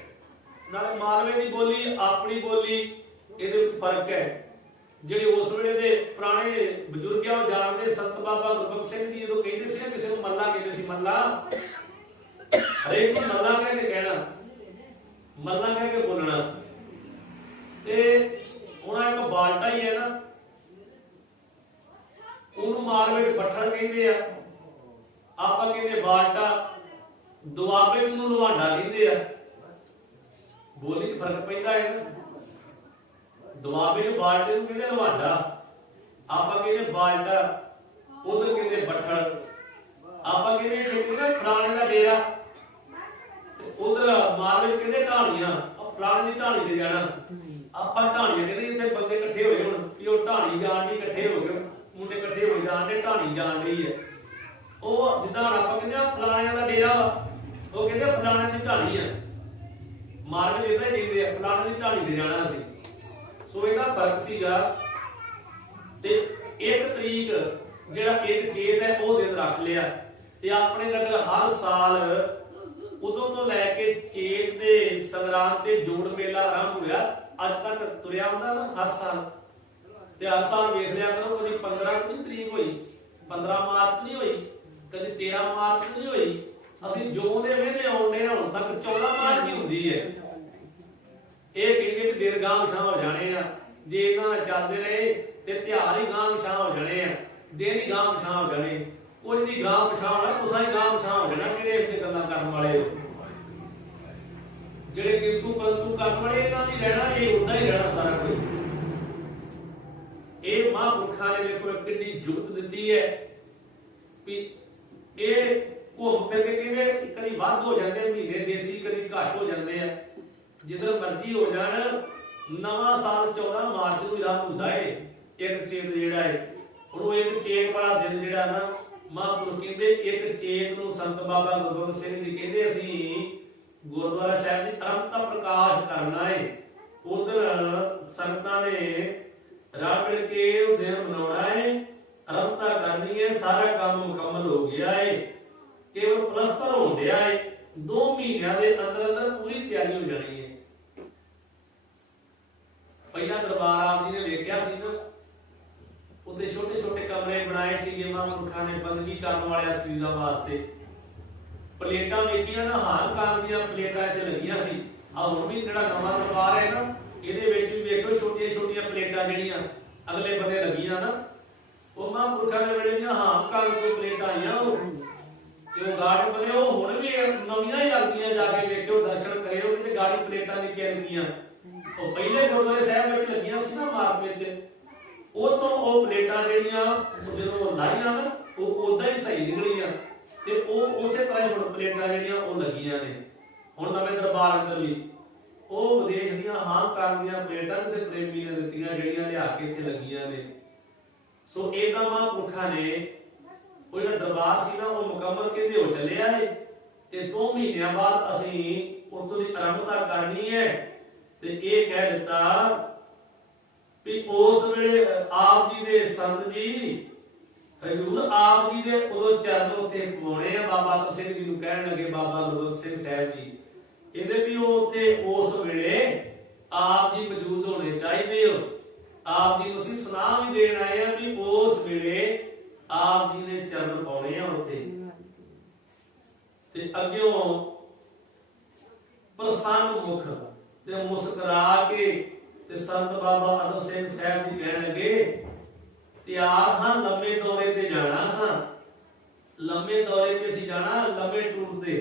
ਨਾਲੇ ਮਾਲਵੇ ਦੀ ਬੋਲੀ, ਆਪਣੀ ਬੋਲੀ, ਇਹਦੇ ਵਿੱਚ ਫਰਕ ਹੈ। ਜਿਹੜੇ ਉਸ ਵੇਲੇ ਦੇ ਪੁਰਾਣੇ ਬਜ਼ੁਰਗ ਆ ਉਹ ਜਾਣਦੇ। ਸੰਤ ਬਾਬਾ ਗੁਰਬਖਸ਼ ਸਿੰਘ ਜੀ ਜਦੋਂ ਕਹਿੰਦੇ ਸੀ ਨਾ ਕਿਸੇ ਨੂੰ ਮੱਲਾ ਕਹਿੰਦੇ ਸੀ, ਮੱਲਾ। ਹਰੇਕ ਨੂੰ ਮੱਲਾ ਕਹਿ ਕੇ ਕਹਿਣਾ। ਮੱਲਾ ਕਹਿ ਕੇ ਬੋਲਣਾ। ਤੇ ਹੁਣ ਇੱਕ ਬਾਲਟਾ ਹੀ ਹੈ ਨਾ, ਉਹਨੂੰ ਮਾਲਵੇ ਵਿੱਚ ਬੱਠਲ ਕਹਿੰਦੇ ਆ, ਆਪਾਂ ਕਹਿੰਦੇ ਬਾਲਟਾ, ਦੁਆਬੇ ਨੂੰ ਲਵਾਂਡਾ ਕਹਿੰਦੇ ਆ। ਬੋਲੀ 'ਚ ਫਰਕ ਪੈਂਦਾ ਹੈ ਨਾ। ਦੁਆਬੇ ਨੂੰ ਬਾਲਟੇ ਨੂੰ ਕਹਿੰਦੇ ਲਵਾਂਡਾ, ਆਪਾਂ ਕਹਿੰਦੇ ਬਾਲਟਾ, ਉਧਰ ਕਹਿੰਦੇ ਬੱਠਲ। ਆਪਾਂ ਕਹਿੰਦੇ ਫਲਾਣੇ ਦਾ ਡੇਰਾ, ਉਧਰ ਮਾਲਵੇ ਕਹਿੰਦੇ ਢਾਣੀਆਂ, ਫਲਾਣੇ ਦੀ ਢਾਣੀ ਤੇ ਜਾਣਾ। ਆਪਾਂ ਢਾਣੀਆਂ ਕਹਿੰਦੇ ਇੱਥੇ ਬੰਦੇ ਇਕੱਠੇ ਹੋਏ ਹੁਣ ਵੀ ਉਹ ਢਾਣੀ ਜਾਣ ਦੀ, ਇਕੱਠੇ ਹੋ ਗਏ ਮੁੰਡੇ, ਇਕੱਠੇ ਹੋ ਜਾਣ ਦੇ, ਢਾਣੀ ਜਾਣ ਦੀ ਹੈ। ਉਹ ਜਿੱਦਾਂ ਆਪਾਂ ਕਹਿੰਦੇ ਫਲਾਣਿਆਂ ਦਾ ਡੇਰਾ ਵਾ, ਉਹ ਕਹਿੰਦੇ ਫਲਾਣੇ ਦੀ ਢਾਣੀ ਆ। ਮਾਲਵੇ ਇਦਾਂ ਹੀ ਕਹਿੰਦੇ ਆ, ਫਲਾਣੇ ਦੀ ਢਾਣੀ ਤੇ ਜਾਣਾ ਅਸੀਂ। ਸੋ ਇਹਦਾ ਫਰਕ ਸੀਗਾ। ਤੇ 1 ਤਰੀਕ ਜਿਹੜਾ 1 ਚੇਤ ਹੈ ਉਹ ਦਿਨ ਰੱਖ ਲਿਆ। ਤੇ ਆਪਣੇ ਨਗਰ ਹਰ ਸਾਲ ਉਦੋਂ ਤੋਂ ਲੈ ਕੇ ਚੇਤ ਦੇ ਸੰਗਰਾਂਦ ਤੇ ਜੋੜ ਮੇਲਾ ਆਰੰਭ ਹੋਇਆ, ਅੱਜ ਤੱਕ ਤੁਰਿਆ ਹੁੰਦਾ ਨਾ ਹਰ ਸਾਲ। ਤੇ ਹਰ ਸਾਲ ਵੇਖ ਲਿਆ ਕਰੋ, ਕਦੀ 15 ਨੂੰ ਤਰੀਕ ਹੋਈ, 15 ਮਾਰਚ ਨਹੀਂ ਹੋਈ, ਕਦੀ 13 ਮਾਰਚ ਨਹੀਂ ਹੋਈ। ਅਸੀਂ ਜੋ ਦੇ ਵੇਲੇ ਆਉਂਦੇ ਹੁਣ ਤੱਕ 14 ਮਾਰਚ ਹੀ ਹੁੰਦੀ ਹੈ। ਇਹ ਕਹਿੰਦੇ ਵੀ ਦਿਨ ਗਾਂਹ ਪਿਛਾਂਹ ਹੋ ਜਾਣੇ ਆ, ਜੇ ਇਹਨਾਂ ਨਾਲ ਚੱਲਦੇ ਰਹੇ ਤੇ ਤਿਉਹਾਰ ਹੀ ਗਾਂਹ ਪਿਛਾਂਹ ਹੋ ਜਾਣੇ ਆ, ਦਿਨ ਹੀ ਗਾਂਹ ਪਿਛਾਂਹ ਹੋ ਜਾਣੇ। ਕੁਝ ਨਹੀਂ ਗਾਂਹ ਪਿਛਾਂਹ ਹੋਣਾ, ਤੁਸਾਂ ਹੀ ਗਾਂਹ ਪਿਛਾਂਹ ਹੋ ਜਾਣਾ। ਕਿਹੜੇ ਇੱਥੇ ਗੱਲਾਂ ਕਰਨ ਵਾਲੇ ਹੋ, ਜਿਹੜੇ ਕਿੰਤੂ ਪਰੰਤੂ ਕਰਨ ਵਾਲੇ, ਇਹਨਾਂ ਦੀ ਰਹਿਣਾ ਇਹ ਉਦਾਂ ਹੀ ਰਹਿਣਾ ਸਾਰਾ ਕੁਝ। ਇਹ ਮਹਾਂਪੁਰਖਾਂ ਨੇ ਵੇਖੋ ਕਿੰਨੀ ਜੁਗਤ ਦਿੱਤੀ ਹੈ ਵੀ ਇਹ ਘੁੰਮ ਫਿਰ ਕੇ ਕਹਿੰਦੇ ਕਦੀ ਵੱਧ ਹੋ ਜਾਂਦੇ ਮਹੀਨੇ ਦੇਸੀ, ਕਦੀ ਘੱਟ ਹੋ ਜਾਂਦੇ ਆ। ਜਿੱਧਰ ਮਰਜ਼ੀ ਹੋ ਜਾਣ, ਨਵਾਂ ਸਾਲ 14 ਮਾਰਚ ਨੂੰ ਆਰੰਭ ਹੁੰਦਾ ਏ। 1 ਚੇਤ ਜਿਹੜਾ ਹੈ, ਹੁਣ ਉਹ 1 ਚੇਤ ਵਾਲਾ ਦਿਨ ਜਿਹੜਾ ਨਾ, ਮਹਾਂਪੁਰਖ ਕਹਿੰਦੇ 1 ਚੇਤ ਨੂੰ ਸੰਤ ਬਾਬਾ ਗੁਰਗੋਬਿੰਦ ਸਿੰਘ ਜੀ ਕਹਿੰਦੇ ਅਸੀਂ ਗੁਰਦੁਆਰਾ ਸਾਹਿਬ ਦੀ ਅਰੰਭਤਾ ਪ੍ਰਕਾਸ਼ ਕਰਨਾ ਏ। ਉਧਰ ਸੰਗਤਾਂ ਨੇ ਰਲ ਮਿਲ ਕੇ ਉਹ ਦਿਨ ਮਨਾਉਣਾ ਏ, ਅਰੰਭਤਾ ਕਰਨੀ ਏ। ਸਾਰਾ ਕੰਮ ਮੁਕੰਮਲ ਹੋ ਗਿਆ ਏ, ਕੇਵਲ ਪਲਸਤਰ ਹੋ ਗਿਆ ਏ। 2 ਮਹੀਨਿਆਂ ਦੇ ਅੰਦਰ ਅੰਦਰ ਪੂਰੀ ਤਿਆਰੀ ਹੋ ਜਾਣੀ ਹੈ। ਪਹਿਲਾਂ ਦਰਬਾਰ ਆਪ ਜੀ ਨੇ ਵੇਖਿਆ ਸੀ ਨਾ, ਉੱਤੇ ਛੋਟੇ ਛੋਟੇ ਕਮਰੇ ਬਣਾਏ ਸੀਗੇ ਮਹਾਂਪੁਰਖਾਂ ਨੇ ਬੰਦਗੀ ਕਰਨ ਵਾਲਿਆਂ ਸਰੀਰਾਂ ਵਾਸਤੇ। ਪਲੇਟਾਂ ਵੇਖੀਆਂ ਨਾ, ਹਾਰ ਕਾਰ ਦੀਆਂ ਪਲੇਟਾਂ 'ਚ ਲੱਗੀਆਂ ਸੀ। ਆ ਹੁਣ ਵੀ ਜਿਹੜਾ ਨਵਾਂ ਦਰਬਾਰ ਹੈ ਨਾ, ਇਹਦੇ ਵਿੱਚ ਵੀ ਵੇਖੋ ਛੋਟੀਆਂ ਛੋਟੀਆਂ ਪਲੇਟਾਂ ਜਿਹੜੀਆਂ ਅਗਲੇ ਬੰਨੇ ਲੱਗੀਆਂ ਨਾ, ਉਹ ਮਹਾਂਪੁਰਖਾਂ ਦੇ ਵੇਲੇ ਦੀਆਂ ਹਾਰ ਕਾਰ ਦੀਆਂ ਪਲੇਟਾਂ ਆਈਆਂ। ਉਹ ਤੇ ਉਹ ਗਾਰਡ ਬਣੇ, ਉਹ ਹੁਣ ਵੀ ਨਵੀਆਂ ਹੀ ਲੱਗਦੀਆਂ। ਜਾ ਕੇ ਵੇਖਿਓ, ਦਰਸ਼ਨ ਕਰਿਓ, ਤੇ ਗਾੜੀ ਪਲੇਟਾਂ ਲਿਖੀਆਂ ਲੱਗੀਆਂ। ਉਹ ਪਹਿਲੇ ਗੁਰਦੁਆਰੇ ਸਾਹਿਬ ਵਿੱਚ ਲੱਗੀਆਂ ਸੀ ਨਾ ਮਾਰਕ ਵਿੱਚ, ਉਤੋਂ ਉਹ ਪਲੇਟਾਂ ਜਿਹੜੀਆਂ ਜਦੋਂ ਲਾਈਆਂ ਨਾ, ਉਹ ਉਦਾਂ ਹੀ ਸਹੀ ਨਿਕਲੀਆਂ। ਤੇ ਉਹ ਉਸੇ ਤਰ੍ਹਾਂ ਹੁਣ ਪਲੇਟਾਂ ਜਿਹੜੀਆਂ ਉਹ ਲੱਗੀਆਂ ਨੇ। ਹੁਣ ਨਵੇਂ ਦਰਬਾਰ ਅੰਦਰ ਵੀ ਉਹ ਵਿਦੇਸ਼ ਦੀਆਂ ਹਾਂ ਕਰਨ ਦੀਆਂ ਪਲੇਟਾਂ ਕਿਸੇ ਪ੍ਰੇਮੀ ਨੇ ਦਿੱਤੀਆਂ, ਜਿਹੜੀਆਂ ਲਿਆ ਕੇ ਇੱਥੇ ਲੱਗੀਆਂ ਨੇ। ਸੋ ਇਹਦਾ ਮਹਾਂਪੁਰਖਾਂ ਨੇ ਉਹ ਜਿਹੜਾ ਦਰਬਾਰ ਸੀ ਨਾ, ਉਹ ਮੁਕੰਮਲ ਕਹਿੰਦੇ ਹੋ ਚੱਲਿਆ ਏ। ਤੇ 2 ਮਹੀਨਿਆਂ ਬਾਅਦ ਅਸੀਂ ਉਤੋਂ ਦੀ ਆਰੰਭਤਾ ਕਰਨੀ ਹੈ। ਤੇ ਇਹ ਕਹਿ ਦਿੱਤਾ ਵੀ ਉਸ ਵੇਲੇ ਆਪ ਜੀ ਦੇ ਸੰਤ ਜੀ ਹਜ਼ੂਰ ਆਪ ਜੀ ਦੇ ਉਦੋਂ ਚਰਨ ਉੱਥੇ ਪਵਾਉਣੇ ਆ। ਬਾਬਾ ਅਤਰ ਸਿੰਘ ਜੀ ਨੂੰ ਕਹਿਣ ਲੱਗੇ, ਬਾਬਾ ਗੁਰਬਖਸ਼ ਸਿੰਘ ਸਾਹਿਬ ਜੀ ਇਹਦੇ ਵੀ ਉਹ ਉੱਥੇ ਉਸ ਵੇਲੇ ਆਪ ਜੀ ਮੌਜੂਦ ਹੋਣੇ ਚਾਹੀਦੇ ਹੋ। ਆਪ ਜੀ ਨੂੰ ਅਸੀਂ ਸੁਨਾਹ ਵੀ ਦੇਣ ਆਏ ਆ ਵੀ ਉਸ ਵੇਲੇ ਆਪ ਜੀ ਨੇ ਚਰਨ ਪਾਉਣੇ ਆ ਉੱਥੇ। ਤੇ ਅੱਗਿਓਂ ਪ੍ਰਸੰਨ ਮੁਖ ਤੇ ਮੁਸਕਰਾ ਕੇ ਤੇ ਸੰਤ ਬਾਬਾ ਅਤਰ ਸਿੰਘ ਸਾਹਿਬ ਜੀ ਕਹਿਣ ਲੱਗੇ, ਤਿਆਰ ਹਾਂ ਲੰਮੇ ਦੌਰੇ ਤੇ ਜਾਣਾ ਸਾਂ। ਲੰਮੇ ਦੌਰੇ ਤੇ ਅਸੀਂ ਜਾਣਾ, ਲੰਮੇ ਟੂਰ ਤੇ।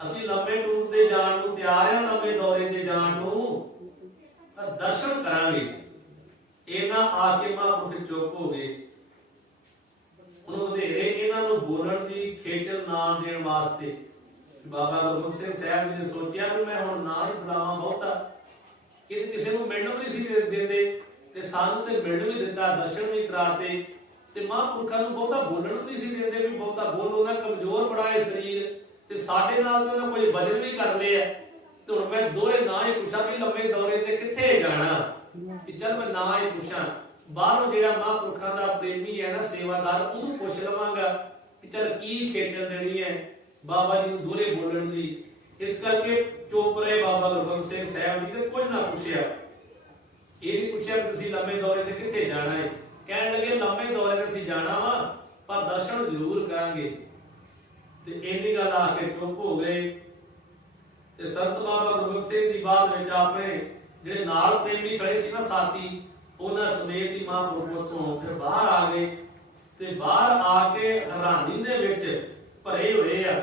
ਅਸੀਂ ਲੰਮੇ ਟੂਰ ਤੇ ਜਾਣ ਨੂੰ ਤਿਆਰ ਹਾਂ, ਲੰਮੇ ਦੌਰੇ ਤੇ ਜਾਣ ਨੂੰ। ਤਾਂ ਦਰਸ਼ਨ ਕਰਾਂਗੇ। ਇਹਨਾਂ ਆ ਕੇ ਮਹਾਂਪੁਰਖ ਚੁੱਪ ਹੋ ਗਏ। ਹੁਣ ਵਧੇਰੇ ਇਹਨਾਂ ਨੂੰ ਬੋਲਣ ਦੀ ਖੇਚਲ ਨਾ ਦੇਣ ਵਾਸਤੇ ਬਾਬਾ ਗੁਰਬਖਸ਼ ਸਿੰਘ ਸਾਹਿਬ ਜੀ ਨੇ ਸੋਚਿਆ ਕਿ ਮੈਂ ਹੁਣ ਨਾ ਹੀ ਬੁਲਾਵਾਂ ਬਹੁਤਾ। ਇਹ ਕਿਸੇ ਨੂੰ ਮਿਲਣ ਵੀ ਸੀ ਦਿੰਦੇ ਤੇ ਸਾਨੂੰ ਤੇ ਮਿਲਣ ਵੀ ਦਿੱਤਾ, ਦਰਸ਼ਨ ਵੀ ਕਰਾਤੇ। ਤੇ ਮਹਾਂਪੁਰਖਾਂ ਨੂੰ ਬਹੁਤਾ ਬੋਲਣ ਵੀ ਸੀ ਦਿੰਦੇ ਵੀ ਬਹੁਤਾ ਬੋਲੋ ਨਾ, ਕਮਜ਼ੋਰ ਬੜਾ ਹੈ ਸਰੀਰ। ਤੇ ਸਾਡੇ ਨਾਲ ਤਾਂ ਕੋਈ ਵਜਨ ਵੀ ਕਰ ਲਿਆ। ਤੇ ਹੁਣ ਮੈਂ ਦੋਹਰੇ ਨਾ ਹੀ ਪੁੱਛਾਂ ਵੀ ਲੰਮੇ ਦੌਰੇ ਤੇ ਕਿੱਥੇ ਜਾਣਾ, ਕਿ ਚੱਲ ਮੈਂ ਨਾ ਹੀ ਪੁੱਛਾਂ। ਬਾਹਰੋਂ ਜਿਹੜਾ ਮਹਾਂਪੁਰਖਾਂ ਦਾ ਪ੍ਰੇਮੀ ਹੈ ਨਾ, ਸੇਵਾਦਾਰ, ਉਹਨੂੰ ਪੁੱਛ ਲਵਾਂਗਾ ਕਿ ਚੱਲ ਕੀ ਖੇਚਲ ਦੇਣੀ ਹੈ ਬਾਬਾ ਜੀ ਨੂੰ ਦੋਹਰੇ ਬੋਲਣ ਦੀ। ਇਸ ਕਰਕੇ ਚੁੱਪ ਰਹੇ ਬਾਬਾ ਗੁਰਬਖਸ਼ ਸਿੰਘ ਸਾਹਿਬ ਜੀ ਤੇ ਕੁਝ ਨਾ ਪੁੱਛਿਆ। ਇਹ ਨਹੀਂ ਪੁੱਛਿਆ ਕਿ ਤੁਸੀਂ ਲੰਮੇ ਦੌਰੇ ਤੇ ਕਿੱਥੇ ਜਾਣਾ ਹੈ। ਕਹਿਣ ਲੱਗੇ ਲੰਮੇ ਦੌਰੇ ਤੇ ਅਸੀਂ ਜਾਣਾ ਵਾ, ਪਰ ਦਰਸ਼ਨ ਜ਼ਰੂਰ ਕਰਾਂਗੇ। ਤੇ ਇੰਨੀ ਗੱਲ ਆ ਕੇ ਚੁੱਪ ਹੋ ਗਏ। ਤੇ ਸੰਤ ਬਾਬਾ ਗੁਰਮੁਖ ਸਿੰਘ ਜੀ ਬਾਅਦ ਵਿੱਚ ਆਪਣੇ ਜਿਹੜੇ ਨਾਲ ਪ੍ਰੇਮੀ ਖੜੇ ਸੀ ਨਾ ਸਾਥੀ, ਉਹਨਾਂ ਸਮੇਤ ਹੀ ਮਹਾਂਪੁਰਖ ਉੱਥੋਂ ਫਿਰ ਬਾਹਰ ਆ ਗਏ ਤੇ ਬਾਹਰ ਆ ਕੇ ਹੈਰਾਨੀ ਦੇ ਵਿੱਚ ਭਰੇ ਹੋਏ ਆ।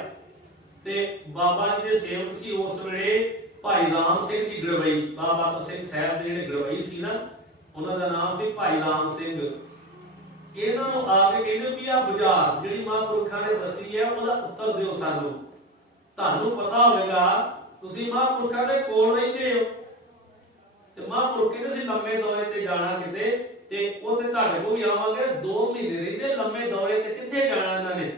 ਤੇ ਬਾਬਾ ਜੀ ਦੇ ਸੇਵਕ ਸੀ ਉਸ ਵੇਲੇ ਭਾਈ ਰਾਮ ਸਿੰਘ ਜੀ ਗੜਵਈ, ਬਾਬਾ ਫਤਿਹ ਸਿੰਘ ਸਾਹਿਬ ਦੇ ਜਿਹੜੇ ਗੜਵਈ ਸੀ ਨਾ, ਉਹਨਾਂ ਦਾ ਨਾਮ ਸੀ ਭਾਈ ਰਾਮ ਸਿੰਘ। ਇਹਨਾਂ ਨੂੰ ਆ ਕੇ ਕਹਿੰਦੇ ਵੀ ਆ ਬੁਝਾਰ ਜਿਹੜੀ ਮਹਾਂਪੁਰਖਾਂ ਨੇ ਦੱਸੀ ਹੈ ਉਹਦਾ ਉੱਤਰ ਦਿਓ ਸਾਨੂੰ। ਤੁਹਾਨੂੰ ਪਤਾ ਹੋਵੇਗਾ ਤੁਸੀਂ ਮਹਾਂਪੁਰਖਾਂ ਦੇ ਕੋਲ ਰਹਿੰਦੇ ਹੋ ਤੇ ਮਹਾਂਪੁਰਖ ਕਹਿੰਦੇ ਸੀ ਲੰਮੇ ਦੌਰੇ ਤੇ ਜਾਣਾ ਕਿਤੇ, ਤੇ ਉੱਥੇ ਤੁਹਾਡੇ ਕੋਲ ਵੀ ਆਵਾਂਗੇ। 2 ਮਹੀਨੇ ਰਹਿੰਦੇ ਲੰਮੇ ਦੌਰੇ ਤੇ, ਕਿੱਥੇ ਜਾਣਾ ਇਹਨਾਂ ਨੇ?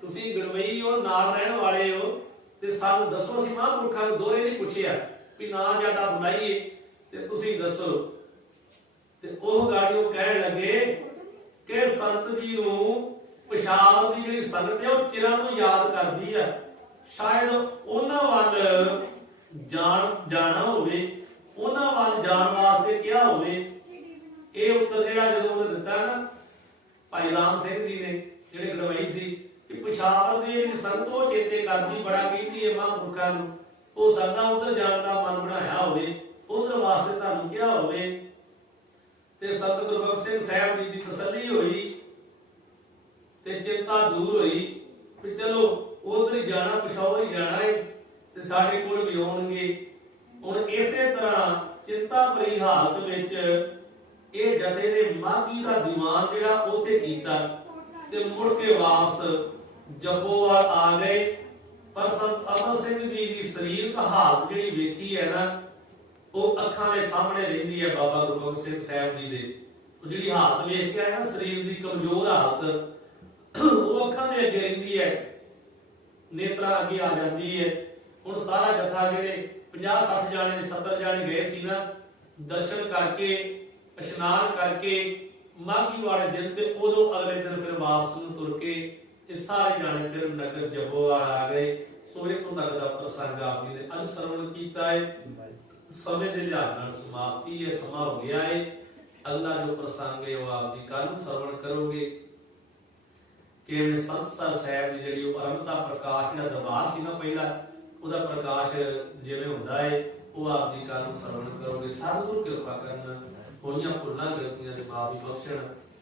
ਤੁਸੀਂ ਗੜਵਈ ਹੋ, ਨਾਲ ਰਹਿਣ ਵਾਲੇ ਹੋ, ਤੇ ਸਾਨੂੰ ਦੱਸੋ। ਅਸੀਂ ਮਹਾਂਪੁਰਖਾਂ ਨੂੰ ਦੋਹਰੇ ਨਹੀਂ ਪੁੱਛਿਆ ਵੀ ਨਾ ਜਿਆਦਾ ਬੁਲਾਈਏ ਤੇ ਤੁਸੀਂ ਦੱਸੋ। ਤੇ ਉਹ ਗਾੜੀ ਉਹ ਕਹਿਣ ਲੱਗੇ ਕਿ ਸੰਤ ਜੀ ਨੂੰ ਪਿਸ਼ਾਬ ਦੀ ਜਿਹੜੀ ਸੰਗਤ ਹੈ ਉਹ ਚਿਰਾਂ ਤੋਂ ਯਾਦ ਕਰਦੀ ਆ, ਸ਼ਾਇਦ ਉਹਨਾਂ ਵੱਲ ਜਾਣਾ ਹੋਵੇ, ਉਹਨਾਂ ਵੱਲ ਜਾਣ ਵਾਸਤੇ ਕਿਹਾ ਹੋਵੇ। ਇਹ ਉੱਤਰ ਜਿਹੜਾ ਜਦੋਂ ਉਹਨੇ ਦਿੱਤਾ ਨਾ ਭਾਈ ਰਾਮ ਸਿੰਘ ਜੀ ਨੇ ਜਿਹੜੇ ਗੜਵਈ ਸੀ, ਕਿ ਪਿਸ਼ਾਵਰ ਦੀ ਜਿਹੜੀ ਸੰਗਤ ਉਹ ਚੇਤੇ ਕਰਦੀ ਬੜਾ ਕਹਿੰਦੀ ਹੈ ਮਹਾਂਪੁਰਖਾਂ ਨੂੰ, ਉਹ ਸਾਡਾ ਉਧਰ ਜਾਣ ਦਾ ਮਨ ਬਣਾਇਆ ਹੋਵੇ, ਉਧਰ ਵਾਸਤੇ ਤੁਹਾਨੂੰ ਕਿਹਾ ਹੋਵੇ। ਤੇ ਸੰਤ ਗੁਰਬਖਸ਼ ਸਿੰਘ ਸਾਹਿਬ ਜੀ ਦੀ ਤਸੱਲੀ ਹੋਈ ਤੇ ਚਿੰਤਾ ਦੂਰ ਹੋਈ ਕਿ ਚਲੋ ਉਧਰ ਹੀ ਜਾਣਾ, ਪਿਸ਼ਾਵਰ ਹੀ ਜਾਣਾ ਹੈ ਤੇ ਸਾਡੇ ਕੋਲ ਵੀ ਆਉਣਗੇ। ਹੁਣ ਇਸੇ ਤਰ੍ਹਾਂ ਚਿੰਤਾ ਭਰੀ ਹਾਲਤ ਵਿੱਚ ਇਹ ਜਥੇ ਨੇ ਮਾਘੀ ਦਾ ਦੀਵਾਨ ਜਿਹੜਾ ਉੱਥੇ ਕੀਤਾ ਤੇ ਮੁੜ ਕੇ ਵਾਪਸ ਜੱਬੋਵਾਲ ਆ ਗਏ। ਪਰ ਸੰਤ ਅਮਰ ਸਿੰਘ ਜੀ ਦੀ ਸਰੀਰਕ ਹਾਲਤ ਜਿਹੜੀ ਵੇਖੀ ਹੈ ਨਾ, ਉਹ ਅੱਖਾਂ ਦੇ ਸਾਹਮਣੇ ਰਹਿੰਦੀ ਹੈ ਬਾਬਾ ਗੁਰਬਖਸ਼ ਸਿੰਘ ਸਾਹਿਬ ਜੀ ਦੇ। ਉਹ ਜਿਹੜੀ ਹਾਲਤ ਵੇਖ ਕੇ ਆਇਆ ਸਰੀਰ ਦੀ ਕਮਜ਼ੋਰ ਹਾਲਤ, ਉਹ ਅੱਖਾਂ ਦੇ ਅੱਗੇ ਰਹਿੰਦੀ ਹੈ, ਨੇਤਰਾਂ ਅੱਗੇ ਆ ਜਾਂਦੀ ਹੈ। ਹੁਣ ਸਾਰਾ ਜਥਾ ਜਿਹੜੇ 50-60 ਜਾਣੇ 70 ਜਾਣੇ ਗਏ ਸੀ ਨਾ, ਦਰਸ਼ਨ ਕਰਕੇ ਇਸ਼ਨਾਨ ਕਰਕੇ ਮਾਘੀ ਵਾਲੇ ਦਿਨ ਤੇ ਉਦੋਂ ਅਗਲੇ ਦਿਨ ਫਿਰ ਵਾਪਸ ਨੂੰ ਤੁਰ ਕੇ ਇਹ ਸਾਰੇ ਜਾਣੇ ਫਿਰ ਨਗਰ ਜੱਬੋਵਾਲ ਆ ਗਏ। ਸੋ ਇਥੋਂ ਤੱਕ ਦਾ ਪ੍ਰਸੰਗ ਆਪ ਜੀ ਨੇ ਅੱਜ ਸਰਵਣ ਕੀਤਾ ਹੈ। ਸਮੇਂ ਦੇ ਲਿਹਾਜ਼ ਨਾਲ ਸਮਾਪਤੀ ਹੈ, ਸਮਾਂ ਹੋ ਗਿਆ ਹੈ। ਅਗਲਾ ਜੋ ਪ੍ਰਸੰਗ ਹੈ ਉਹ ਆਪ ਜੀ ਕੱਲ ਨੂੰ ਸਰਵਣ ਕਰੋਗੇ। ਕਿ ਸੰਤ ਸਾਹਿਬ ਦੀ ਜਿਹੜੀ ਉਹ ਅਰੰਭਤਾ ਪ੍ਰਕਾਸ਼ ਦਾ ਦਰਬਾਰ ਸੀ ਨਾ ਪਹਿਲਾਂ, ਉਹਦਾ ਪ੍ਰਕਾਸ਼ ਜਿਵੇਂ ਹੁੰਦਾ ਹੈ ਉਹ ਆਪ ਜੀ ਕੱਲ ਨੂੰ ਸਰਵਣ ਕਰੋਗੇ। ਸਤਿਗੁਰੂ ਕਿਰਪਾ ਕਰਨ, ਹੋਈਆਂ ਭੁੱਲਾਂ ਗਲਤੀਆਂ ਦੇ ਮਾਫੀ ਬਖਸ਼ਣ,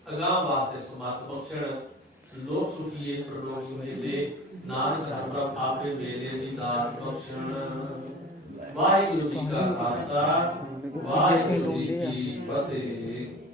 ਅਗਾਂਹ ਵਾਸਤੇ ਸਮਰਥ ਬਖਸ਼ਣ। ਲੋਕ ਸੁਖੀਏ ਪ੍ਰਲੋਕ ਸੁਹੇਲੇ, ਨਾਨਕ ਹਰਿ ਆਪੇ ਮੇਲੇ ਦੀ ਦਾਤ ਬਖਸ਼ਣ। ਵਾਹਿਗੁਰੂ ਜੀ ਕਾ ਖਾਲਸਾ, ਵਾਹਿਗੁਰੂ ਜੀ ਕੀ ਫਤਿਹ।